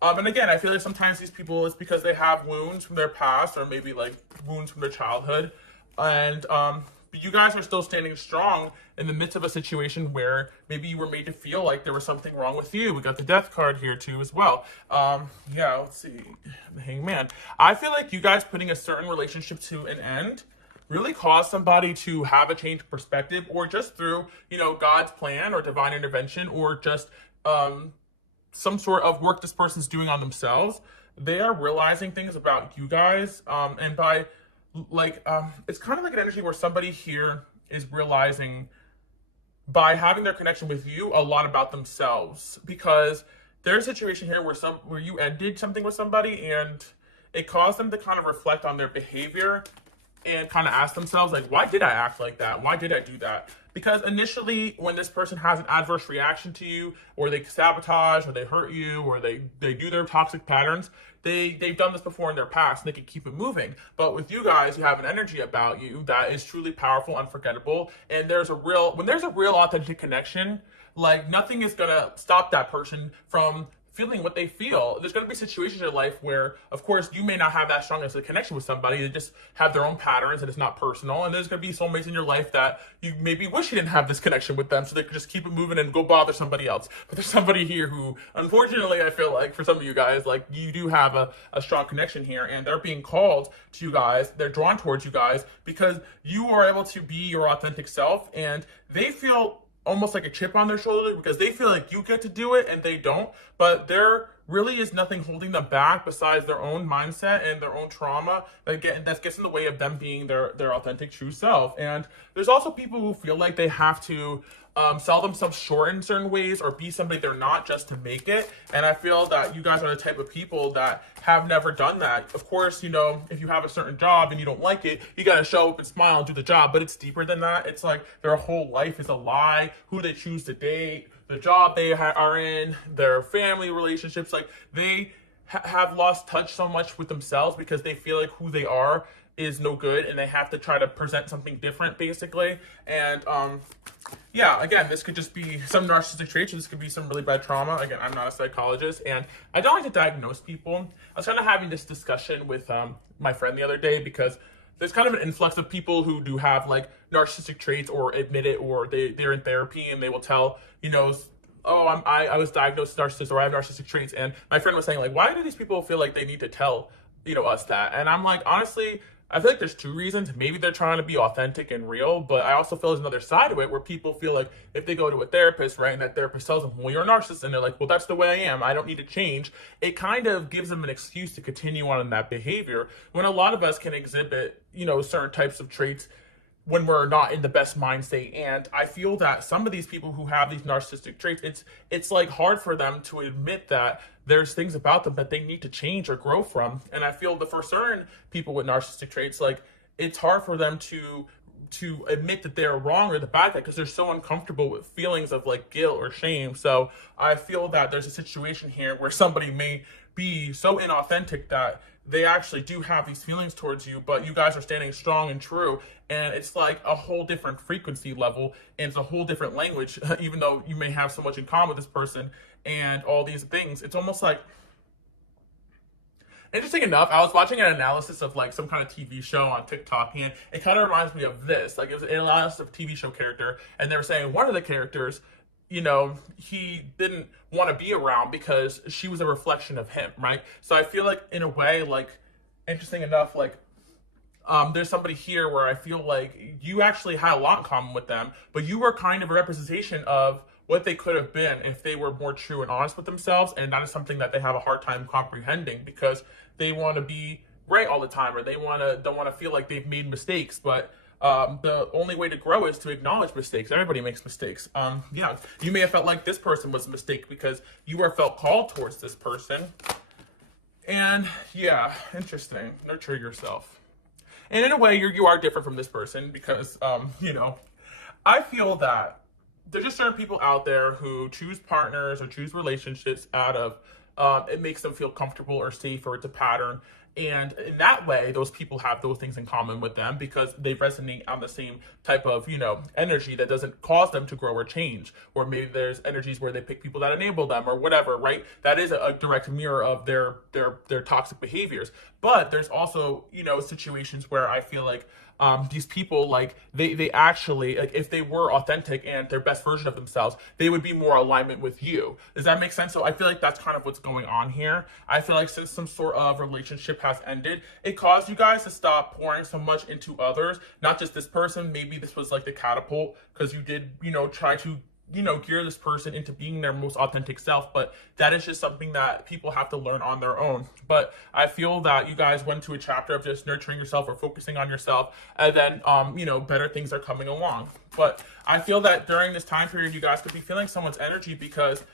And again, I feel like sometimes these people, it's because they have wounds from their past or maybe like wounds from their childhood. And but you guys are still standing strong in the midst of a situation where maybe you were made to feel like there was something wrong with you. We got the Death card here too as well. Let's see. The Hangman. I feel like you guys putting a certain relationship to an end really cause somebody to have a change of perspective, or just through, God's plan or divine intervention, or just some sort of work this person's doing on themselves. They are realizing things about you guys. And by it's kind of like an energy where somebody here is realizing by having their connection with you a lot about themselves, because there's a situation here where you ended something with somebody and it caused them to kind of reflect on their behavior and kind of ask themselves, like, why did I act like that? Why did I do that? Because initially, when this person has an adverse reaction to you, or they sabotage, or they hurt you, or they do their toxic patterns, they've done this before in their past, and they can keep it moving. But with you guys, you have an energy about you that is truly powerful, unforgettable, and when there's a real authentic connection, like, nothing is gonna stop that person from feeling what they feel. There's going to be situations in your life where, of course, you may not have that strong as a connection with somebody. They just have their own patterns and it's not personal. And there's going to be soulmates in your life that you maybe wish you didn't have this connection with them, so they could just keep it moving and go bother somebody else. But there's somebody here who, unfortunately, I feel like for some of you guys, like, you do have a strong connection here, and they're being called to you guys. They're drawn towards you guys because you are able to be your authentic self, and they feel almost like a chip on their shoulder because they feel like you get to do it and they don't. But there really is nothing holding them back besides their own mindset and their own trauma that gets in the way of them being their authentic true self. And there's also people who feel like they have to sell themselves short in certain ways or be somebody they're not just to make it. And I feel that you guys are the type of people that have never done that. Of course, if you have a certain job and you don't like it, you got to show up and smile and do the job. But it's deeper than that. It's like their whole life is a lie. Who they choose to date, the job they are in, their family relationships, like they have lost touch so much with themselves because they feel like who they are is no good and they have to try to present something different basically. And yeah, again, this could just be some narcissistic traits, or this could be some really bad trauma. Again, I'm not a psychologist and I don't like to diagnose people. I was kind of having this discussion with my friend the other day because there's kind of an influx of people who do have like narcissistic traits or admit it, or they're in therapy and they will tell, you know, oh, I was diagnosed as narcissist, or I have narcissistic traits. And my friend was saying, like, why do these people feel like they need to tell, you know, us that? And I'm like, honestly, I feel like there's two reasons. Maybe they're trying to be authentic and real, but I also feel there's another side of it where people feel like if they go to a therapist, right, and that therapist tells them, well, you're a narcissist, and they're like, well, that's the way I am, I don't need to change, it kind of gives them an excuse to continue on in that behavior, when a lot of us can exhibit, you know, certain types of traits when we're not in the best mind state. And I feel that some of these people who have these narcissistic traits, it's like hard for them to admit that there's things about them that they need to change or grow from. And I feel that for certain people with narcissistic traits, like it's hard for them to admit that they're wrong or the bad guy because they're so uncomfortable with feelings of like guilt or shame. So I feel that there's a situation here where somebody may be so inauthentic that they actually do have these feelings towards you, but you guys are standing strong and true, and it's like a whole different frequency level, and it's a whole different language, even though you may have so much in common with this person and all these things. It's almost like, interesting enough, I was watching an analysis of like some kind of TV show on TikTok, and it kind of reminds me of this. Like, it was an analysis of a TV show character, and they were saying one of the characters, you know, he didn't want to be around because she was a reflection of him, right? So I feel like in a way, like, interesting enough, like, there's somebody here where I feel like you actually had a lot in common with them, but you were kind of a representation of what they could have been if they were more true and honest with themselves. And that is something that they have a hard time comprehending because they want to be right all the time, or they don't want to feel like they've made mistakes. But the only way to grow is to acknowledge mistakes. Everybody makes mistakes. Yeah, you may have felt like this person was a mistake because you were felt called towards this person. And yeah, interesting. Nurture yourself. And in a way, you are different from this person because, you know, I feel that there's just certain people out there who choose partners or choose relationships out of, it makes them feel comfortable or safe, or it's a pattern. And in that way, those people have those things in common with them because they resonate on the same type of, you know, energy that doesn't cause them to grow or change. Or maybe there's energies where they pick people that enable them or whatever, right? That is a direct mirror of their toxic behaviors. But there's also, you know, situations where I feel like these people, like, they actually, like, if they were authentic and their best version of themselves, they would be more alignment with you. Does that make sense? So I feel like that's kind of what's going on here. I feel like since some sort of relationship has ended, it caused you guys to stop pouring so much into others, not just this person. Maybe this was like the catapult because you did, you know, try to, you know, gear this person into being their most authentic self, but that is just something that people have to learn on their own. But I feel that you guys went to a chapter of just nurturing yourself or focusing on yourself, and then, you know, better things are coming along. But I feel that during this time period, you guys could be feeling someone's energy because,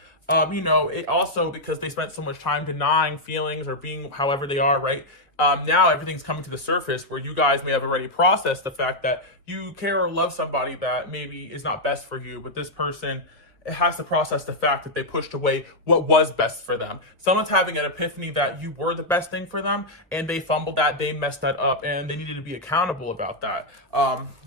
you know, it also because they spent so much time denying feelings or being however they are, right? Now everything's coming to the surface where you guys may have already processed the fact that you care or love somebody that maybe is not best for you, but this person has to process the fact that they pushed away what was best for them. Someone's having an epiphany that you were the best thing for them, and they fumbled that, they messed that up, and they needed to be accountable about that.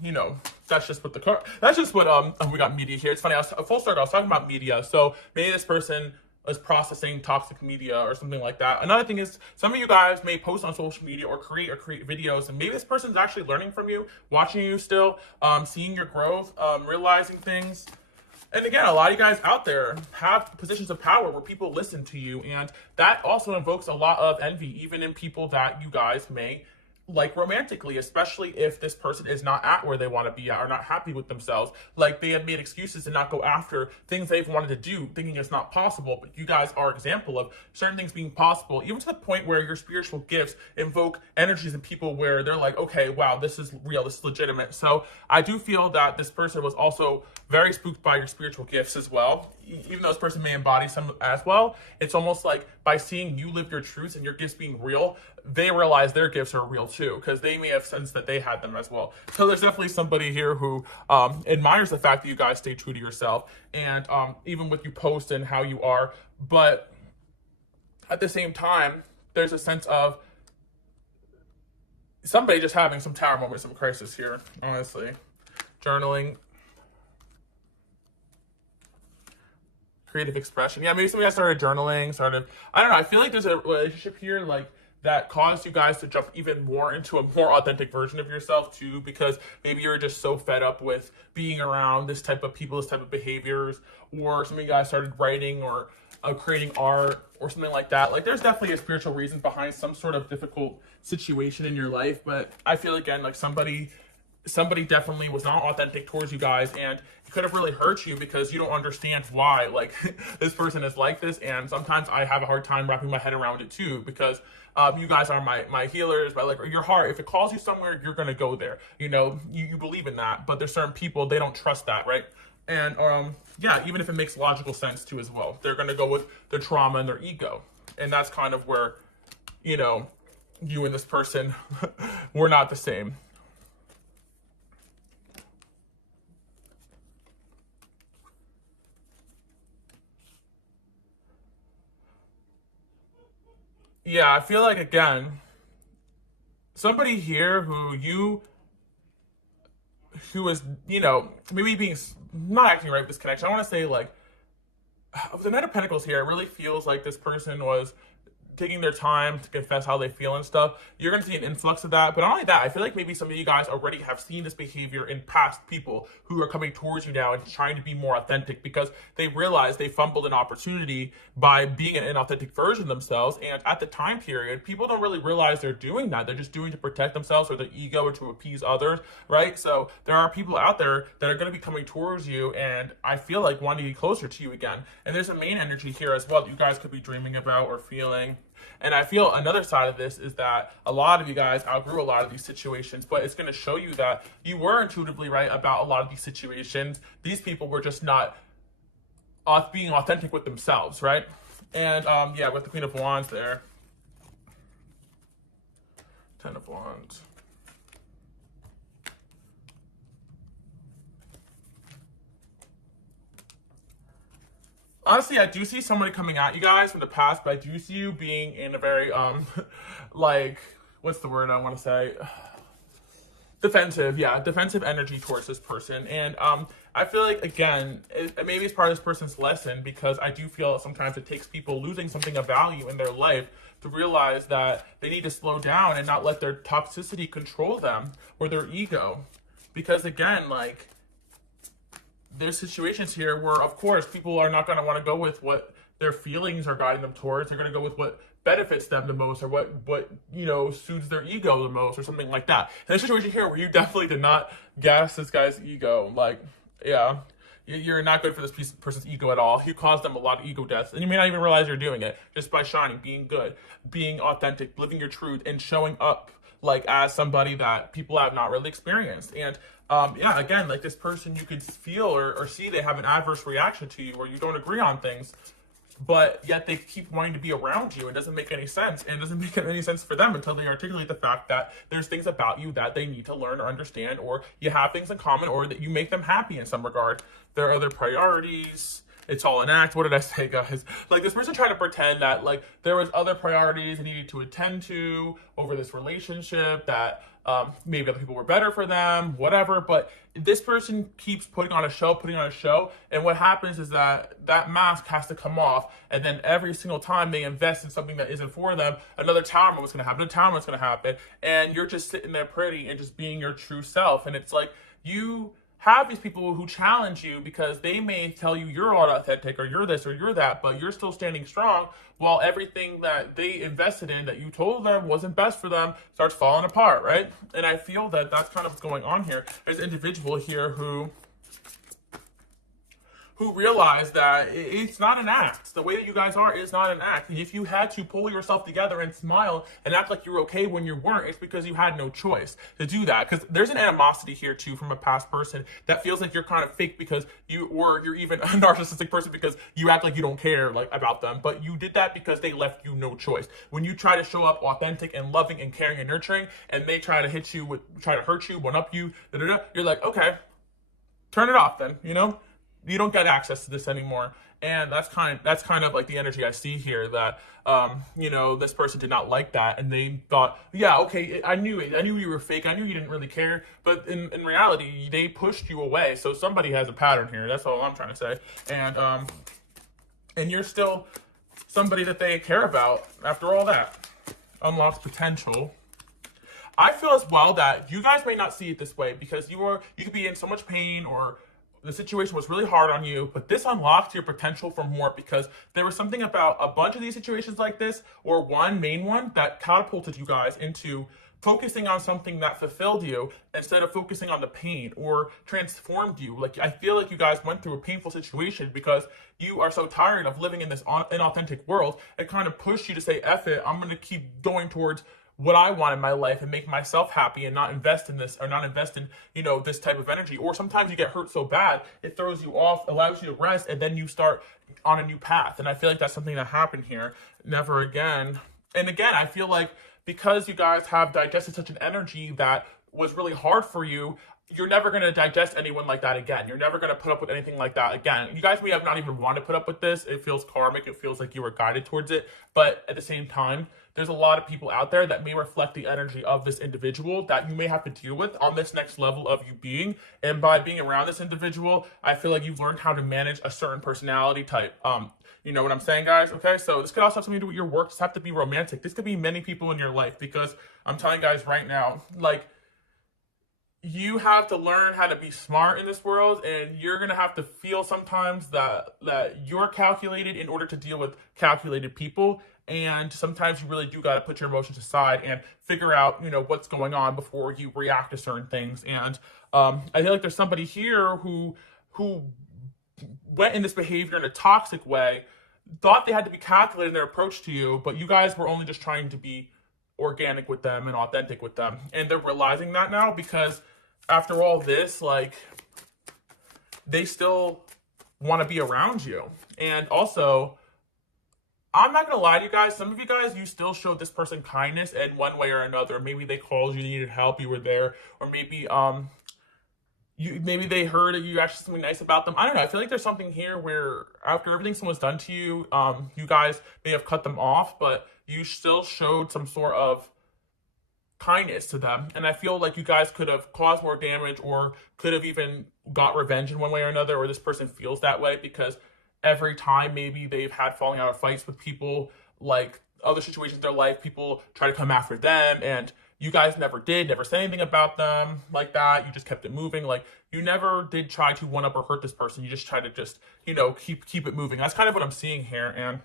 You know, that's just what we got media here. It's funny, full circle, I was talking about media. So maybe this person is processing toxic media or something like that. Another thing is, some of you guys may post on social media or create videos, and maybe this person's actually learning from you, watching you still, seeing your growth, realizing things. And again, a lot of you guys out there have positions of power where people listen to you, and that also invokes a lot of envy, even in people that you guys may like romantically, especially if this person is not at where they want to be at or not happy with themselves. Like, they have made excuses to not go after things they've wanted to do, thinking it's not possible. But you guys are an example of certain things being possible, even to the point where your spiritual gifts invoke energies in people where they're like, okay, wow, this is real, this is legitimate. So I do feel that this person was also very spooked by your spiritual gifts as well. Even though this person may embody some as well, it's almost like by seeing you live your truths and your gifts being real, they realize their gifts are real too, because they may have sensed that they had them as well. So there's definitely somebody here who admires the fact that you guys stay true to yourself, and even with you post and how you are. But at the same time, there's a sense of somebody just having some tower moment, some crisis here, honestly. Journaling, creative expression. Yeah, maybe somebody got started journaling, I don't know, I feel like there's a relationship here, like, that caused you guys to jump even more into a more authentic version of yourself too, because maybe you're just so fed up with being around this type of people, this type of behaviors, or some of you guys started writing or creating art or something like that. Like, there's definitely a spiritual reason behind some sort of difficult situation in your life, but I feel, again, like somebody definitely was not authentic towards you guys, and it could have really hurt you because you don't understand why, like, this person is like this. And sometimes I have a hard time wrapping my head around it too, because you guys are my healers, like, your heart, if it calls you somewhere, you're going to go there. You know, you believe in that, but there's certain people, they don't trust that, right? And yeah, even if it makes logical sense too as well, they're going to go with their trauma and their ego. And that's kind of where, you know, you and this person were not the same. Yeah, I feel like, again, somebody here who is, you know, maybe being not acting right with this connection. I want to say, like, with the Knight of Pentacles here, it really feels like this person was taking their time to confess how they feel and stuff. You're going to see an influx of that. But not only that, I feel like maybe some of you guys already have seen this behavior in past people who are coming towards you now and trying to be more authentic, because they realize they fumbled an opportunity by being an inauthentic version of themselves. And at the time period, people don't really realize they're doing that. They're just doing it to protect themselves or their ego or to appease others, right? So there are people out there that are going to be coming towards you, and I feel like wanting to get closer to you again. And there's a main energy here as well that you guys could be dreaming about or feeling. And I feel another side of this is that a lot of you guys outgrew a lot of these situations, but it's going to show you that you were intuitively right about a lot of these situations. These people were just not being authentic with themselves, right? And yeah, with the Queen of Wands there. 10 of Wands. Honestly, I do see somebody coming at you guys from the past, but I do see you being in a very, like, what's the word I want to say? Defensive, yeah, defensive energy towards this person. And I feel like, again, maybe it's part of this person's lesson, because I do feel sometimes it takes people losing something of value in their life to realize that they need to slow down and not let their toxicity control them or their ego. Because, again, like, there's situations here where, of course, people are not going to want to go with what their feelings are guiding them towards. They're going to go with what benefits them the most, or what you know, soothes their ego the most, or something like that. And there's a situation here where you definitely did not gas this guy's ego. Like, yeah, you're not good for this person's ego at all. You caused them a lot of ego deaths, and you may not even realize you're doing it just by shining, being good, being authentic, living your truth, and showing up like as somebody that people have not really experienced. And yeah, again, like, this person, you could feel or see they have an adverse reaction to you, or you don't agree on things, but yet they keep wanting to be around you. It doesn't make any sense, and it doesn't make any sense for them until they articulate the fact that there's things about you that they need to learn or understand, or you have things in common, or that you make them happy in some regard. There are other priorities. It's all an act. What did I say, guys? Like, this person trying to pretend that, like, there was other priorities they needed to attend to over this relationship, that maybe other people were better for them, whatever. But this person keeps putting on a show, and what happens is that mask has to come off, and then every single time they invest in something that isn't for them, another tower moment's going to happen, and you're just sitting there pretty and just being your true self. And it's like, you have these people who challenge you because they may tell you you're not authentic, or you're this or you're that, but you're still standing strong, while everything that they invested in that you told them wasn't best for them starts falling apart, right? And I feel that that's kind of what's going on here. There's an individual here who realize that it's not an act. The way that you guys are is not an act. And if you had to pull yourself together and smile and act like you're okay when you weren't, it's because you had no choice to do that. Because there's an animosity here too from a past person that feels like you're kind of fake because you're even a narcissistic person because you act like you don't care, like, about them. But you did that because they left you no choice. When you try to show up authentic and loving and caring and nurturing, and they try to hurt you, one up you, you're like, okay, turn it off then, you know? you don't get access to this anymore. And that's kind of like the energy I see here, that you know, this person did not like that, and they thought, yeah, okay, I knew it. I knew you were fake. I knew you didn't really care. But in reality, they pushed you away. So somebody has a pattern here. That's all I'm trying to say. And you're still somebody that they care about after all that. Unlocks potential. I feel as well that you guys may not see it this way, because you could be in so much pain, or the situation was really hard on you, but this unlocked your potential for more, because there was something about a bunch of these situations like this, or one main one, that catapulted you guys into focusing on something that fulfilled you instead of focusing on the pain, or transformed you. Like, I feel like you guys went through a painful situation because you are so tired of living in this inauthentic world. It kind of pushed you to say, F it, I'm going to keep going towards what I want in my life and make myself happy, and not invest in this, or not invest in, you know, this type of energy. Or sometimes you get hurt so bad, it throws you off, allows you to rest, and then you start on a new path. And I feel like that's something that happened here. Never again. And again, I feel like because you guys have digested such an energy that was really hard for you, you're never going to digest anyone like that again. You're never going to put up with anything like that again. You guys may have not even wanted to put up with this. It feels karmic. It feels like you were guided towards it. But at the same time, there's a lot of people out there that may reflect the energy of this individual that you may have to deal with on this next level of you being. And by being around this individual, I feel like you've learned how to manage a certain personality type. You know what I'm saying, guys? Okay, so this could also have something to do with your work. This have to be romantic. This could be many people in your life, because I'm telling you guys right now, like, you have to learn how to be smart in this world, and you're going to have to feel sometimes that you're calculated in order to deal with calculated people. And sometimes you really do got to put your emotions aside and figure out, you know, what's going on before you react to certain things. And I feel like there's somebody here who went in this behavior in a toxic way, thought they had to be calculated in their approach to you, but you guys were only just trying to be organic with them and authentic with them. And they're realizing that now, because after all this, like, they still want to be around you. And also, I'm not going to lie to you guys, some of you guys, you still showed this person kindness in one way or another. Maybe they called you, they needed help, you were there. Or maybe maybe they heard that you actually something nice about them. I don't know. I feel like there's something here where after everything someone's done to you, you guys may have cut them off, but you still showed some sort of kindness to them. And I feel like you guys could have caused more damage, or could have even got revenge in one way or another, or this person feels that way because every time maybe they've had falling out of fights with people, like other situations in their life, people try to come after them, and you guys never said anything about them like that. You just kept it moving. Like, you never did try to one up or hurt this person. You just try to just, you know, keep it moving. That's kind of what I'm seeing here. And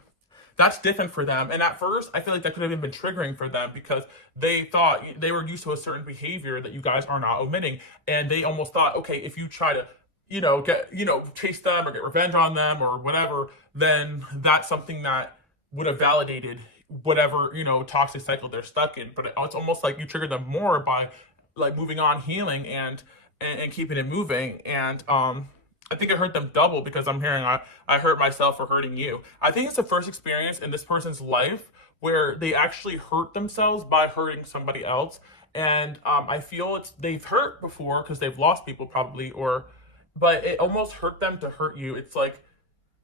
that's different for them. And at first, I feel like that could have even been triggering for them, because they thought they were used to a certain behavior that you guys are not omitting. And they almost thought, okay, if you try to, you know, chase them or get revenge on them or whatever, then that's something that would have validated whatever, you know, toxic cycle they're stuck in. But it's almost like you trigger them more by like moving on, healing, and keeping it moving. And I think it hurt them double, because I'm hearing I hurt myself for hurting you. I think it's the first experience in this person's life where they actually hurt themselves by hurting somebody else. And I feel they've hurt before because they've lost people probably, but it almost hurt them to hurt you. It's like,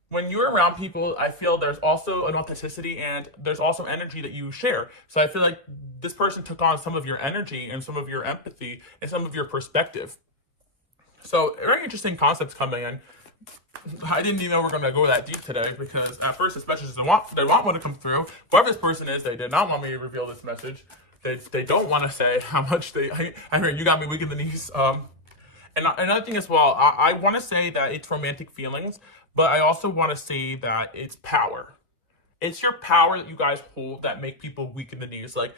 when you're around people, I feel there's also an authenticity, and there's also energy that you share. So I feel like this person took on some of your energy and some of your empathy and some of your perspective. So very interesting concepts coming in. I didn't even know we're going to go that deep today, because at first this message they want one to come through. Whoever this person is, they did not want me to reveal this message. They don't want to say how much I mean, you got me weak in the knees. And another thing as well, I want to say that it's romantic feelings, but I also want to say that it's power. It's your power that you guys hold that make people weak in the knees. Like,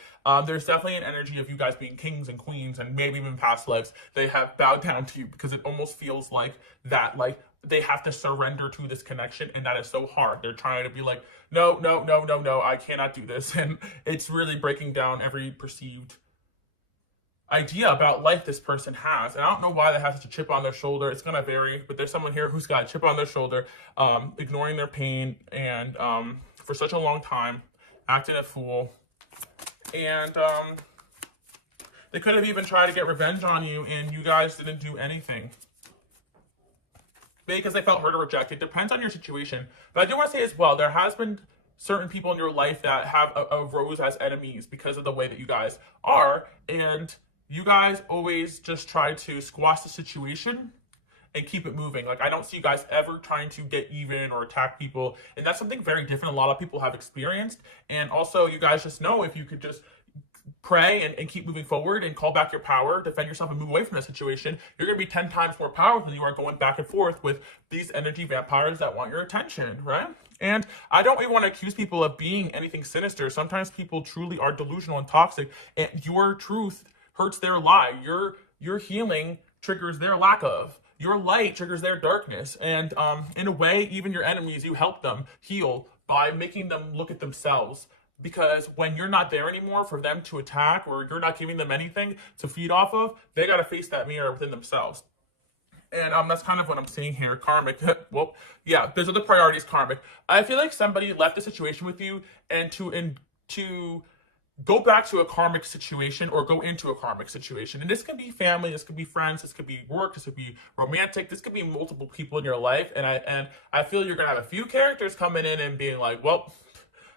there's definitely an energy of you guys being kings and queens, and maybe even past lives, they have bowed down to you, because it almost feels like that, like they have to surrender to this connection, and that is so hard. They're trying to be like, no, I cannot do this. And it's really breaking down every perceived idea about life this person has. And I don't know why they have such a chip on their shoulder. It's going to vary, but there's someone here who's got a chip on their shoulder, ignoring their pain, and for such a long time, acting a fool. And they could have even tried to get revenge on you, and you guys didn't do anything. because they felt hurt or rejected. Depends on your situation. But I do want to say as well, there has been certain people in your life that have arose as enemies because of the way that you guys are, and you guys always just try to squash the situation and keep it moving. Like, I don't see you guys ever trying to get even or attack people, and that's something very different a lot of people have experienced. And also, you guys just know, if you could just pray and keep moving forward and call back your power, defend yourself, and move away from that situation, you're going to be 10 times more powerful than you are going back and forth with these energy vampires that want your attention, right? And I don't even want to accuse people of being anything sinister. Sometimes people truly are delusional and toxic, and your truth hurts their lie. Your healing triggers their lack of. Your light triggers their darkness. And in a way, even your enemies, you help them heal by making them look at themselves. Because when you're not there anymore for them to attack, or you're not giving them anything to feed off of, they got to face that mirror within themselves. And that's kind of what I'm seeing here. Karmic. Well, yeah, there's other priorities, karmic. I feel like somebody left a situation with you, and to go back to a karmic situation or go into a karmic situation. And this can be family, this could be friends, this could be work, this could be romantic, this could be multiple people in your life. And I feel you're going to have a few characters coming in and being like, well,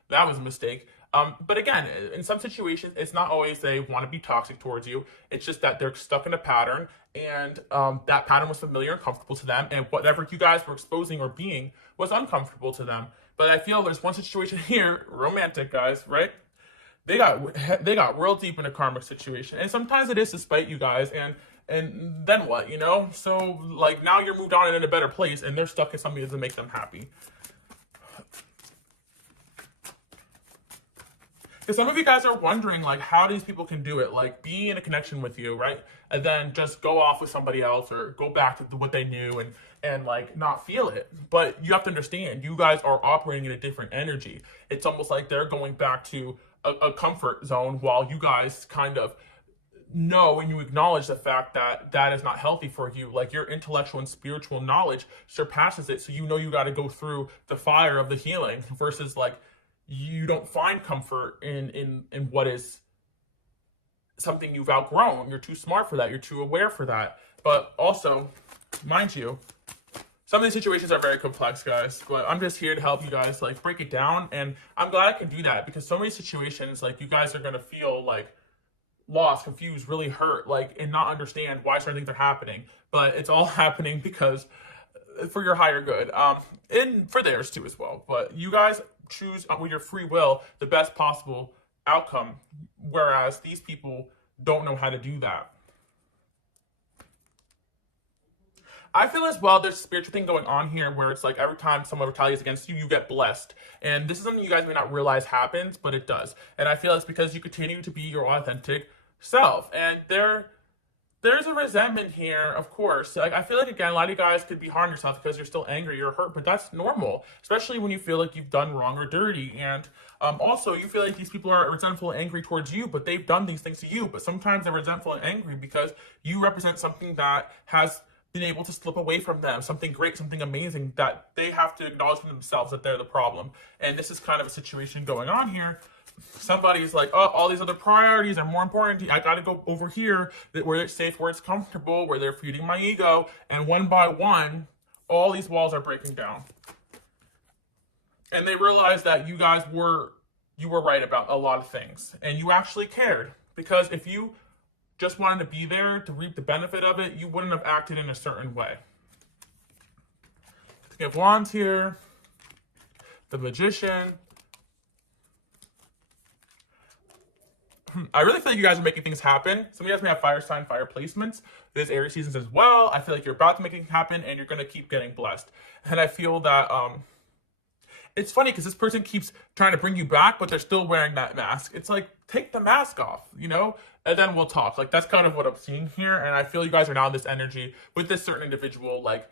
that was a mistake. But again, in some situations, it's not always they want to be toxic towards you. It's just that they're stuck in a pattern, and that pattern was familiar and comfortable to them, and whatever you guys were exposing or being was uncomfortable to them. But I feel there's one situation here, romantic guys, right? They got real deep in a karmic situation, and sometimes it is to spite you guys, and then what, you know? So like, now you're moved on and in a better place, and they're stuck in something that doesn't make them happy. Because some of you guys are wondering, like, how these people can do it, like, be in a connection with you, right? And then just go off with somebody else, or go back to what they knew, and like, not feel it. But you have to understand, you guys are operating in a different energy. It's almost like they're going back to a comfort zone, while you guys kind of know and you acknowledge the fact that that is not healthy for you. Like, your intellectual and spiritual knowledge surpasses it, so you know you got to go through the fire of the healing, versus like, you don't find comfort in what is something you've outgrown. You're too smart for that. You're too aware for that. But also, mind you, some of these situations are very complex, guys. But I'm just here to help you guys, like, break it down. And I'm glad I can do that, because so many situations, like, you guys are going to feel like lost, confused, really hurt, like, and not understand why certain things are happening. But it's all happening because for your higher good, and for theirs too as well. But you guys choose with your free will the best possible outcome, whereas these people don't know how to do that. I feel as well there's a spiritual thing going on here, where it's like every time someone retaliates against you, you get blessed. And this is something you guys may not realize happens, but it does. And I feel it's because you continue to be your authentic self. And there's a resentment here, of course. Like, I feel like, again, a lot of you guys could be hard on yourself because you're still angry, you're hurt, but that's normal, especially when you feel like you've done wrong or dirty. And also, you feel like these people are resentful and angry towards you, but they've done these things to you. But sometimes they're resentful and angry because you represent something that has been able to slip away from them, something great, something amazing, that they have to acknowledge for themselves that they're the problem. And this is kind of a situation going on here. Somebody's like, oh, all these other priorities are more important. I got to go over here where it's safe, where it's comfortable, where they're feeding my ego. And one by one, all these walls are breaking down. And they realize that you guys were right about a lot of things, and you actually cared. Because if you just wanted to be there to reap the benefit of it, you wouldn't have acted in a certain way. We have Wands here, the Magician. I really feel like you guys are making things happen. Some of you guys may have fire sign, fire placements. There's Aries seasons as well. I feel like you're about to make things happen, and you're going to keep getting blessed. And I feel that it's funny because this person keeps trying to bring you back, but they're still wearing that mask. It's like, take the mask off, you know, and then we'll talk. Like, that's kind of what I'm seeing here. And I feel you guys are now in this energy with this certain individual. Like,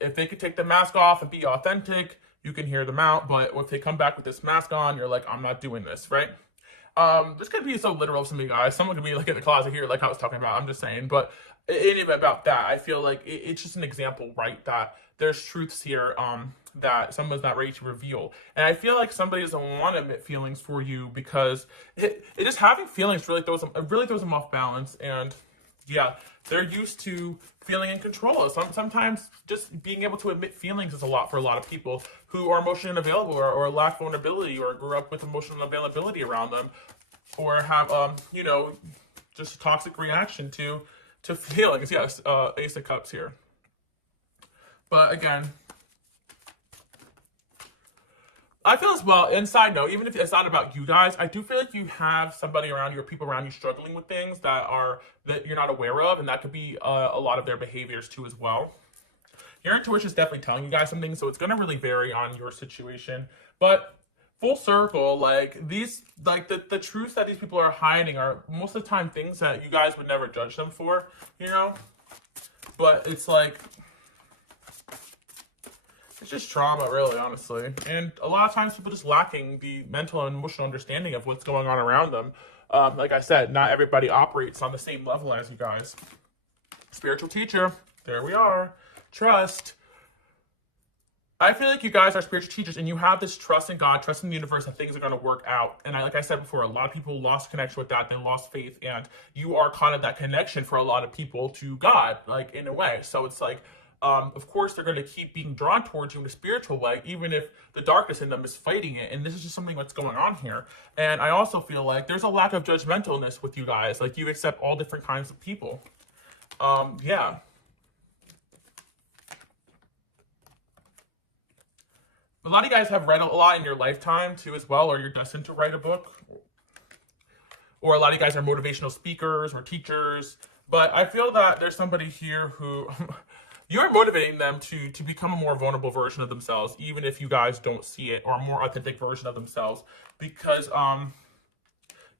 if they could take the mask off and be authentic, you can hear them out. But if they come back with this mask on, you're like, I'm not doing this, right? This could be so literal to some of you guys. Someone could be like in the closet here, like I was talking about. I'm just saying. But anyway, about that, I feel like it's just an example, right? That there's truths here that someone's not ready to reveal. And I feel like somebody doesn't want to admit feelings for you because it just having feelings really throws them off balance. And Yeah, they're used to feeling in control. Sometimes just being able to admit feelings is a lot for a lot of people who are emotionally unavailable, or lack vulnerability, or grew up with emotional availability around them, or have just a toxic reaction to feelings. Yes, Ace of Cups here. But again, I feel as well, inside note, even if it's not about you guys, I do feel like you have somebody around you or people around you struggling with things that you're not aware of, and that could be a lot of their behaviors too as well. Your intuition is definitely telling you guys something, so it's going to really vary on your situation. But full circle, like these, like the truths that these people are hiding are most of the time things that you guys would never judge them for, you know? But it's like, it's just trauma, really, honestly. And a lot of times people just lacking the mental and emotional understanding of what's going on around them. Like I said, not everybody operates on the same level as you guys. Spiritual teacher, there we are. Trust. I feel like you guys are spiritual teachers and you have this trust in God, trust in the universe that things are going to work out. And like I said before, a lot of people lost connection with that, then lost faith. And you are kind of that connection for a lot of people to God, like in a way. So it's like, of course, they're going to keep being drawn towards you in a spiritual way, even if the darkness in them is fighting it. And this is just something that's going on here. And I also feel like there's a lack of judgmentalness with you guys. Like you accept all different kinds of people. Yeah. A lot of you guys have read a lot in your lifetime too as well, or you're destined to write a book. Or a lot of you guys are motivational speakers or teachers. But I feel that there's somebody here who... You're motivating them to become a more vulnerable version of themselves, even if you guys don't see it, or a more authentic version of themselves. Because,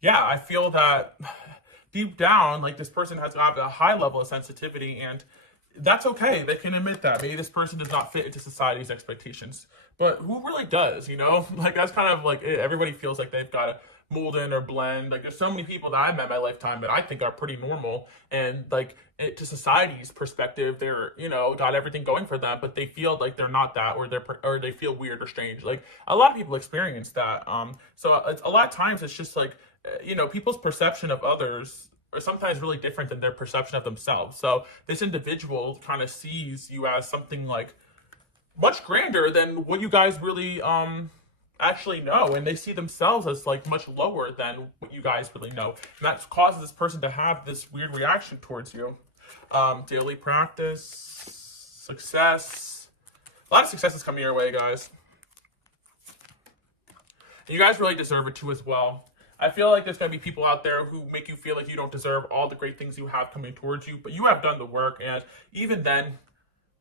yeah, I feel that deep down, like this person has got a high level of sensitivity, and that's okay. They can admit that. Maybe this person does not fit into society's expectations. But who really does, you know? Like, that's kind of like it. Everybody feels like they've got to mold in or blend. Like, there's so many people that I've met in my lifetime that I think are pretty normal, and like to society's perspective, they're got everything going for them, but they feel like they're not that, or they feel weird or strange. Like a lot of people experience that. So a lot of times it's just like people's perception of others are sometimes really different than their perception of themselves. So this individual kind of sees you as something like much grander than what you guys really actually know, and they see themselves as like much lower than what you guys really know, and that causes this person to have this weird reaction towards you. Daily practice, success, a lot of success is coming your way, guys, and you guys really deserve it too as well. I feel like there's going to be people out there who make you feel like you don't deserve all the great things you have coming towards you, but you have done the work, and even then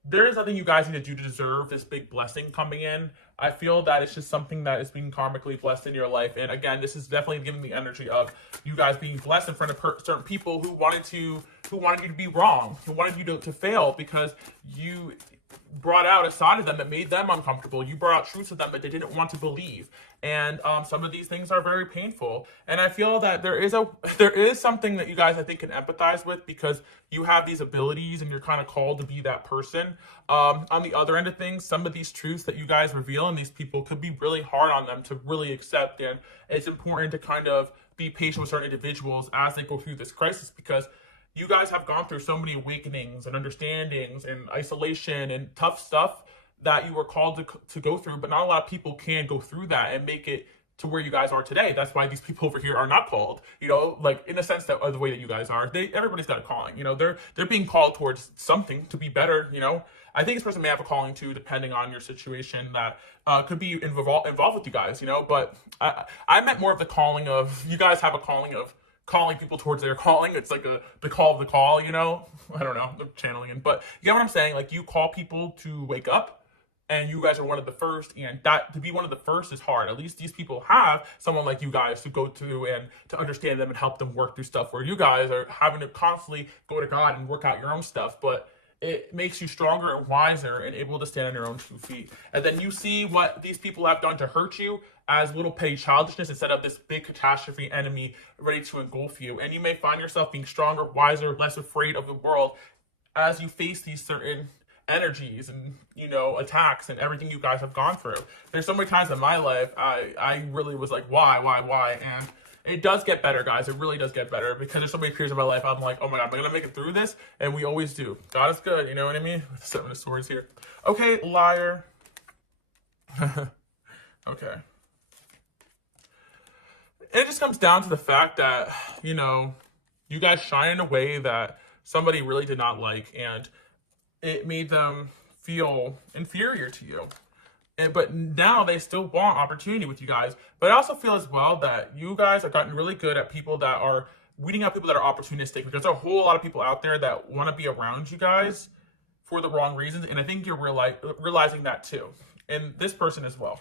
there is nothing you guys need to do to deserve this big blessing coming in. I feel that it's just something that is being karmically blessed in your life. And again, this is definitely giving the energy of you guys being blessed in front of certain people who wanted you to be wrong, who wanted you to fail, because you brought out a side of them that made them uncomfortable. You brought out truths of them that they didn't want to believe. And some of these things are very painful. And I feel that there is something that you guys, I think, can empathize with, because you have these abilities and you're kind of called to be that person. On the other end of things, some of these truths that you guys reveal and these people could be really hard on them to really accept. And it's important to kind of be patient with certain individuals as they go through this crisis, because you guys have gone through so many awakenings and understandings and isolation and tough stuff that you were called to go through, but not a lot of people can go through that and make it to where you guys are today. That's why these people over here are not called, like in a sense that the way that you guys are. Everybody's got a calling, they're being called towards something to be better, I think this person may have a calling too, depending on your situation, that could be involved with you guys, but I meant more of the calling of, you guys have a calling of calling people towards their calling. It's like the call of the call, I don't know, I'm channeling in, but you get what I'm saying? Like, you call people to wake up, and you guys are one of the first, and that to be one of the first is hard. At least these people have someone like you guys to go to and to understand them and help them work through stuff, where you guys are having to constantly go to God and work out your own stuff. But it makes you stronger and wiser and able to stand on your own 2 feet. And then you see what these people have done to hurt you as little petty childishness instead of this big catastrophe enemy ready to engulf you. And you may find yourself being stronger, wiser, less afraid of the world as you face these certain energies and attacks and everything you guys have gone through. There's so many times in my life I really was like, why, and It does get better, guys. It really does get better because there's so many periods of my life. I'm like, oh my God, am I gonna make it through this? And we always do. God is good, you know what I mean? With the Seven of Swords here. Okay, liar. Okay. It just comes down to the fact that, you know, you guys shine in a way that somebody really did not like, and it made them feel inferior to you. But now they still want opportunity with you guys. But I also feel as well that you guys have gotten really good at people that are weeding out people that are opportunistic, because there's a whole lot of people out there that want to be around you guys for the wrong reasons. And I think you're realizing that too. And this person as well.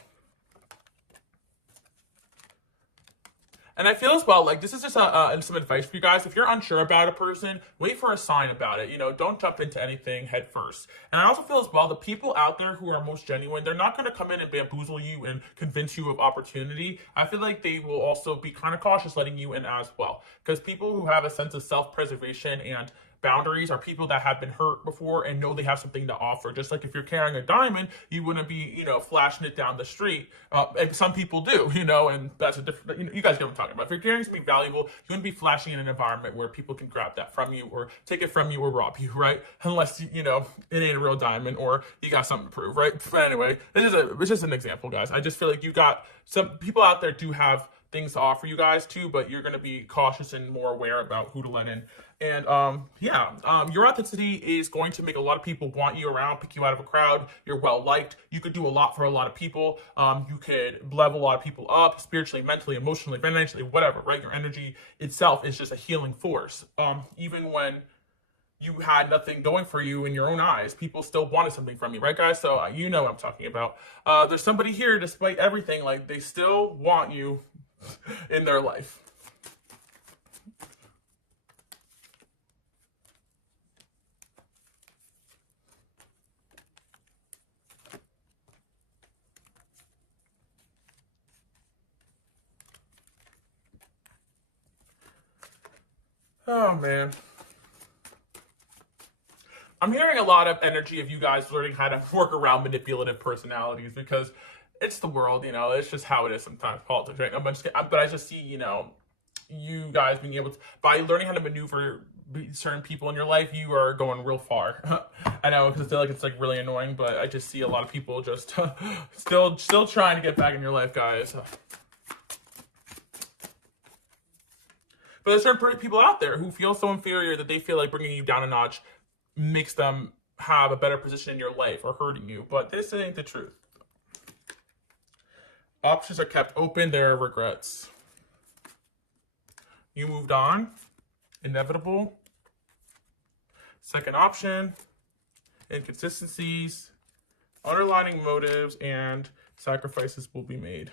And I feel as well, like, this is just some advice for you guys. If you're unsure about a person, wait for a sign about it. You know, don't jump into anything head first. And I also feel as well, the people out there who are most genuine, they're not going to come in and bamboozle you and convince you of opportunity. I feel like they will also be kind of cautious letting you in as well. Because people who have a sense of self-preservation and boundaries are people that have been hurt before and know they have something to offer. Just like if you're carrying a diamond, you wouldn't be, you know, flashing it down the street. And some people do, you know, and that's a different, you guys get what I'm talking about. If you're carrying something valuable, you wouldn't be flashing in an environment where people can grab that from you or take it from you or rob you, right? Unless, you know, it ain't a real diamond or you got something to prove, right? But anyway, it's just an example, guys. I just feel like you got some people out there do have things to offer you guys too, but you're going to be cautious and more aware about who to let in. And your authenticity is going to make a lot of people want you around, pick you out of a crowd. You're well liked. You could do a lot for a lot of people. You could level a lot of people up spiritually, mentally, emotionally, financially, whatever, right? Your energy itself is just a healing force. Even when you had nothing going for you in your own eyes, people still wanted something from you, right, guys? So you know what I'm talking about. There's somebody here, despite everything, like, they still want you in their life. Oh, man. I'm hearing a lot of energy of you guys learning how to work around manipulative personalities, because it's the world, you know, it's just how it is sometimes, politics, right? But I just see, you know, you guys being able to, by learning how to maneuver certain people in your life, you are going real far. I know, because I feel like it's like really annoying, but I just see a lot of people just still trying to get back in your life, guys. But there's certain people out there who feel so inferior that they feel like bringing you down a notch makes them have a better position in your life or hurting you. But this ain't the truth. Options are kept open. There are regrets. You moved on. Inevitable. Second option. Inconsistencies. Underlining motives and sacrifices will be made.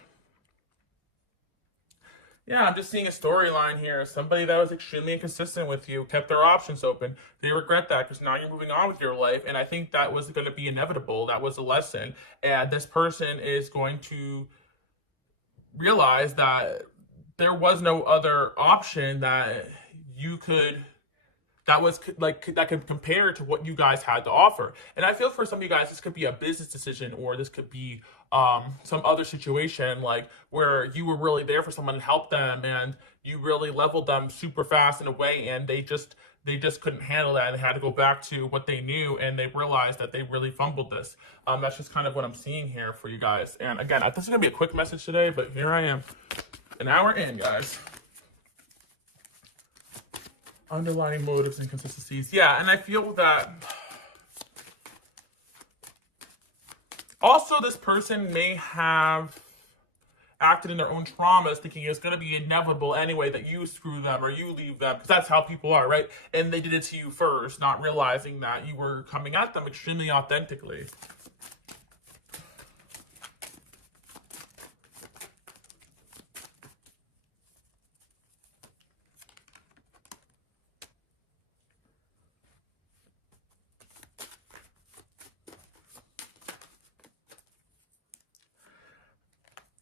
Yeah, I'm just seeing a storyline here. Somebody that was extremely inconsistent with you kept their options open. They regret that because now you're moving on with your life. And I think that was going to be inevitable. That was a lesson. And this person is going to realize that there was no other option that you could, that was like, that could compare to what you guys had to offer. And I feel for some of you guys, this could be a business decision, or this could be some other situation, like where you were really there for someone and helped them, and you really leveled them super fast in a way, and they just couldn't handle that, and they had to go back to what they knew, and they realized that they really fumbled this. That's just kind of what I'm seeing here for you guys. And again, this is gonna be a quick message today, but here I am, an hour in, guys. Underlining motives and consistencies. Yeah, and I feel that also this person may have acted in their own traumas, thinking it's going to be inevitable anyway that you screw them or you leave them, because that's how people are, right? And they did it to you first, not realizing that you were coming at them extremely authentically.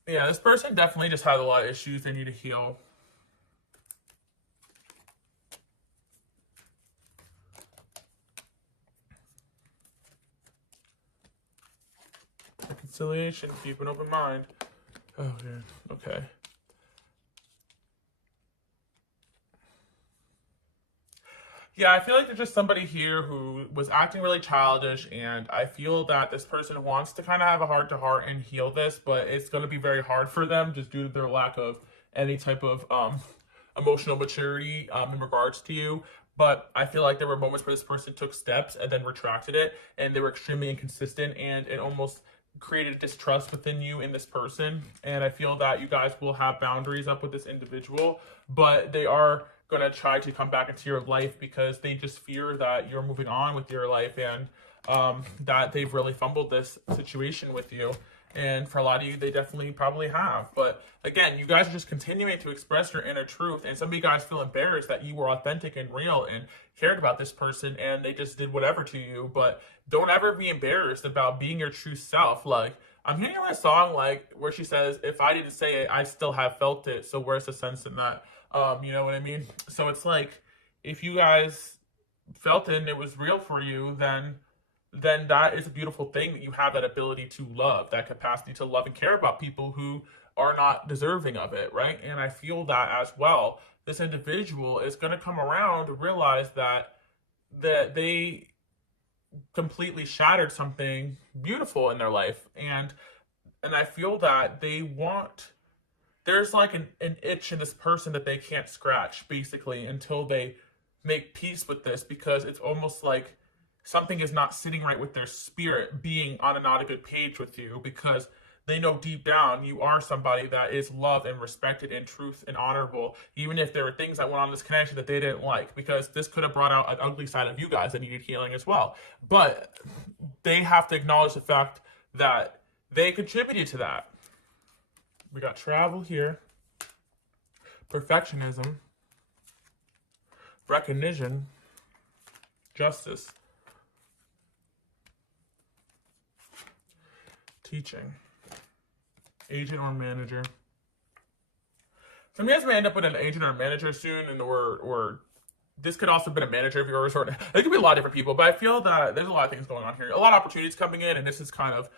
Yeah, this person definitely just has a lot of issues they need to heal. Reconciliation, keep an open mind. Oh, yeah, okay. Yeah, I feel like there's just somebody here who was acting really childish, and I feel that this person wants to kind of have a heart to heart and heal this, but it's going to be very hard for them just due to their lack of any type of emotional maturity in regards to you. But I feel like there were moments where this person took steps and then retracted it, and they were extremely inconsistent, and it almost created distrust within you in this person. And I feel that you guys will have boundaries up with this individual, but they are going to try to come back into your life because they just fear that you're moving on with your life, and that they've really fumbled this situation with you. And for a lot of you, they definitely probably have. But again, you guys are just continuing to express your inner truth. And some of you guys feel embarrassed that you were authentic and real and cared about this person and they just did whatever to you. But don't ever be embarrassed about being your true self. Like, I'm hearing a song like where she says, if I didn't say it, I still have felt it. So where's the sense in that? You know what I mean? So it's like, if you guys felt it and it was real for you, then that is a beautiful thing that you have that ability to love, that capacity to love and care about people who are not deserving of it, right? And I feel that as well. This individual is going to come around to realize that they completely shattered something beautiful in their life, and I feel that there's like an itch in this person that they can't scratch basically until they make peace with this, because it's almost like something is not sitting right with their spirit being on not a good page with you, because they know deep down you are somebody that is loved and respected and truth and honorable, even if there were things that went on in this connection that they didn't like, because this could have brought out an ugly side of you guys that needed healing as well. But they have to acknowledge the fact that they contributed to that. We got travel here, perfectionism, recognition, justice, teaching, agent or manager. Some of you guys may end up with an agent or a manager soon, and or this could also have been a manager of yours, or it could be a lot of different people. But I feel that there's a lot of things going on here, a lot of opportunities coming in, and this is kind of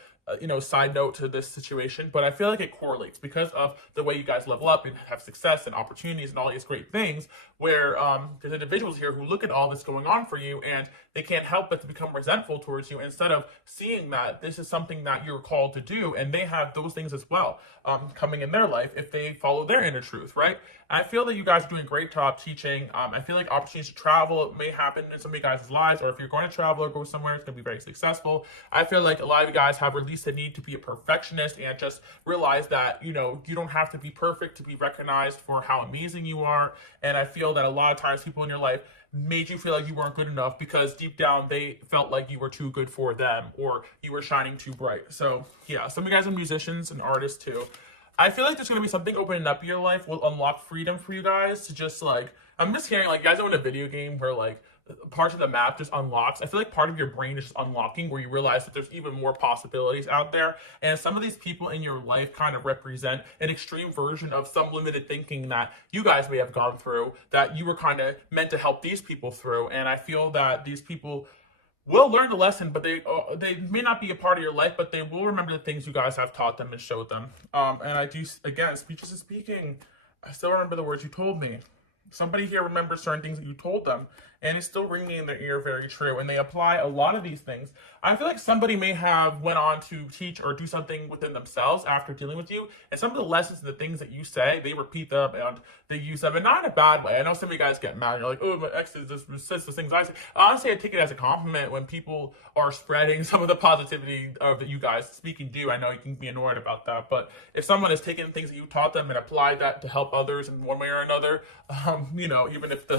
side note to this situation. But I feel like it correlates because of the way you guys level up and have success and opportunities and all these great things. Where there's individuals here who look at all this going on for you, and they can't help but to become resentful towards you instead of seeing that this is something that you're called to do, and they have those things as well coming in their life if they follow their inner truth, right? And I feel that you guys are doing a great job teaching. I feel like opportunities to travel may happen in some of you guys' lives, or if you're going to travel or go somewhere, it's going to be very successful. I feel like a lot of you guys have released the need to be a perfectionist and just realize that, you don't have to be perfect to be recognized for how amazing you are. And I feel that a lot of times people in your life made you feel like you weren't good enough because deep down they felt like you were too good for them or you were shining too bright. So yeah, some of you guys are musicians and artists too. I feel like there's going to be something opening up in your life will unlock freedom for you guys to just I'm just hearing you guys know in a video game where parts of the map just unlocks. I feel like part of your brain is just unlocking where you realize that there's even more possibilities out there. And some of these people in your life kind of represent an extreme version of some limited thinking that you guys may have gone through that you were kind of meant to help these people through. And I feel that these people will learn the lesson, but they may not be a part of your life, but they will remember the things you guys have taught them and showed them. And I do, again, speeches is speaking. I still remember the words you told me. Somebody here remembers certain things that you told them, and it's still ringing in their ear very true, and they apply a lot of these things. I feel like somebody may have went on to teach or do something within themselves after dealing with you, and some of the lessons and the things that you say, they repeat them and they use them, and not in a bad way. I know some of you guys get mad, you're like, oh, my ex says the things I say. Honestly, I take it as a compliment when people are spreading some of the positivity that you guys speak and do. I know you can be annoyed about that, but if someone has taken things that you taught them and applied that to help others in one way or another, even if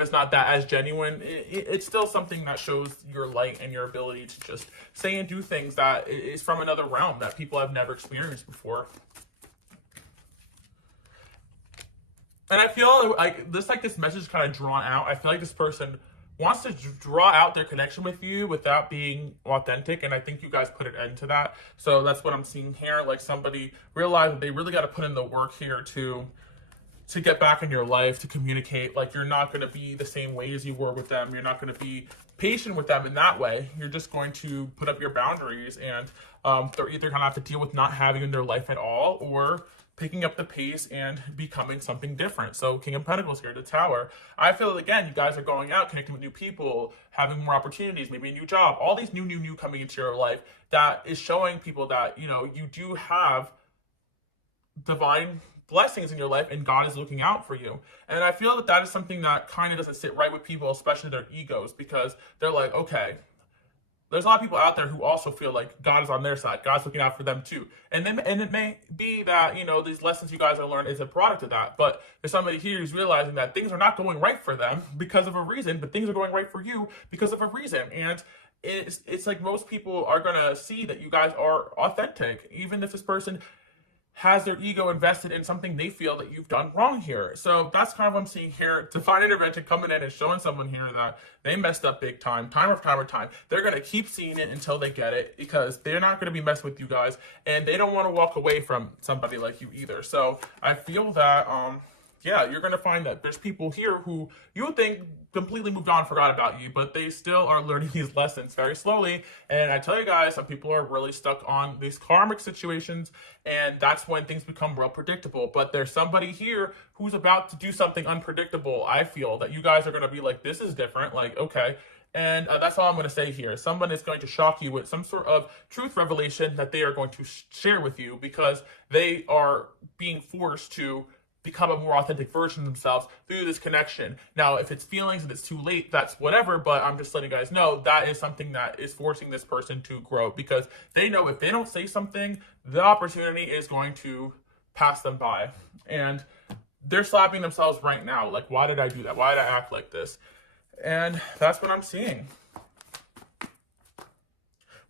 it's not that as genuine, it's still something that shows your light and your ability to just say and do things that is from another realm that people have never experienced before. And I feel like this message is kind of drawn out. I feel like this person wants to draw out their connection with you without being authentic, and I think you guys put an end to that. So that's what I'm seeing here. Like somebody realized that they really got to put in the work here to get back in your life, to communicate. Like, you're not going to be the same way as you were with them. You're not going to be patient with them in that way. You're just going to put up your boundaries, and they're either going to have to deal with not having you in their life at all, or picking up the pace and becoming something different. So King of Pentacles here, the Tower. I feel that, again, you guys are going out, connecting with new people, having more opportunities, maybe a new job, all these new coming into your life that is showing people that, you know, you do have divine blessings in your life and God is looking out for you. And I feel that that is something that kind of doesn't sit right with people, especially their egos, because they're like, okay, there's a lot of people out there who also feel like God is on their side. God's looking out for them too. And it may be that, you know, these lessons you guys are learning is a product of that. But there's somebody here who's realizing that things are not going right for them because of a reason, but things are going right for you because of a reason. And it's like most people are going to see that you guys are authentic, even if this person has their ego invested in something they feel that you've done wrong here. So that's kind of what I'm seeing here. Divine intervention coming in and showing someone here that they messed up big time after time. They're going to keep seeing it until they get it, because they're not going to be messing with you guys, and they don't want to walk away from somebody like you either. So I feel that, yeah, you're going to find that there's people here who you would think completely moved on, forgot about you, but they still are learning these lessons very slowly. And I tell you guys, some people are really stuck on these karmic situations, and that's when things become real predictable. But there's somebody here who's about to do something unpredictable. I feel that you guys are going to be like, this is different, like, okay. And that's all I'm going to say here. Someone is going to shock you with some sort of truth revelation that they are going to share with you, because they are being forced to become a more authentic version of themselves through this connection. Now, if it's feelings and it's too late, that's whatever, but I'm just letting you guys know that is something that is forcing this person to grow, because they know if they don't say something, the opportunity is going to pass them by. And they're slapping themselves right now. Like, why did I do that? Why did I act like this? And that's what I'm seeing.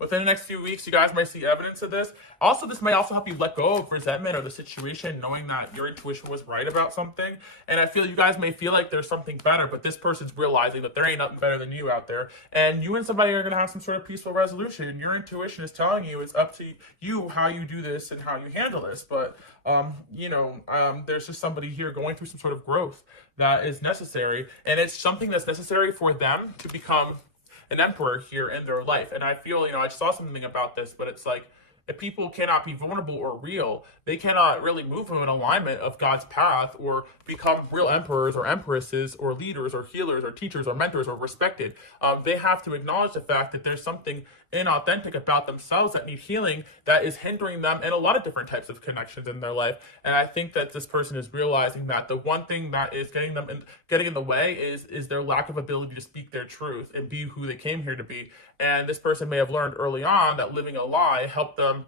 Within the next few weeks, you guys might see evidence of this. Also, this may also help you let go of resentment or the situation, knowing that your intuition was right about something. And I feel you guys may feel like there's something better, but this person's realizing that there ain't nothing better than you out there. And you and somebody are going to have some sort of peaceful resolution. Your intuition is telling you it's up to you how you do this and how you handle this. But, there's just somebody here going through some sort of growth that is necessary. And it's something that's necessary for them to become an emperor here in their life. And I feel, I saw something about this, but it's like, if people cannot be vulnerable or real, they cannot really move from an alignment of God's path or become real emperors or empresses or leaders or healers or teachers or mentors or respected. They have to acknowledge the fact that there's something inauthentic about themselves that need healing that is hindering them in a lot of different types of connections in their life. And I think that this person is realizing that the one thing that is getting in the way is their lack of ability to speak their truth and be who they came here to be. And this person may have learned early on that living a lie helped them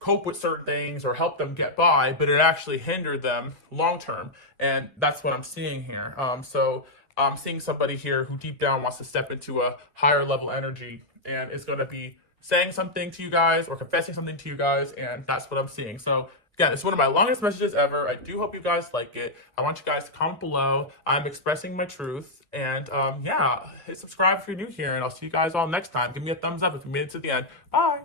cope with certain things or help them get by, but it actually hindered them long term. And that's what I'm seeing here. So I'm seeing somebody here who deep down wants to step into a higher level energy and is going to be saying something to you guys or confessing something to you guys, and that's what I'm seeing. So again, it's one of my longest messages ever. I do hope you guys like it. I want you guys to comment below. I'm expressing my truth, and hit subscribe if you're new here, and I'll see you guys all next time. Give me a thumbs up if you made it to the end. Bye.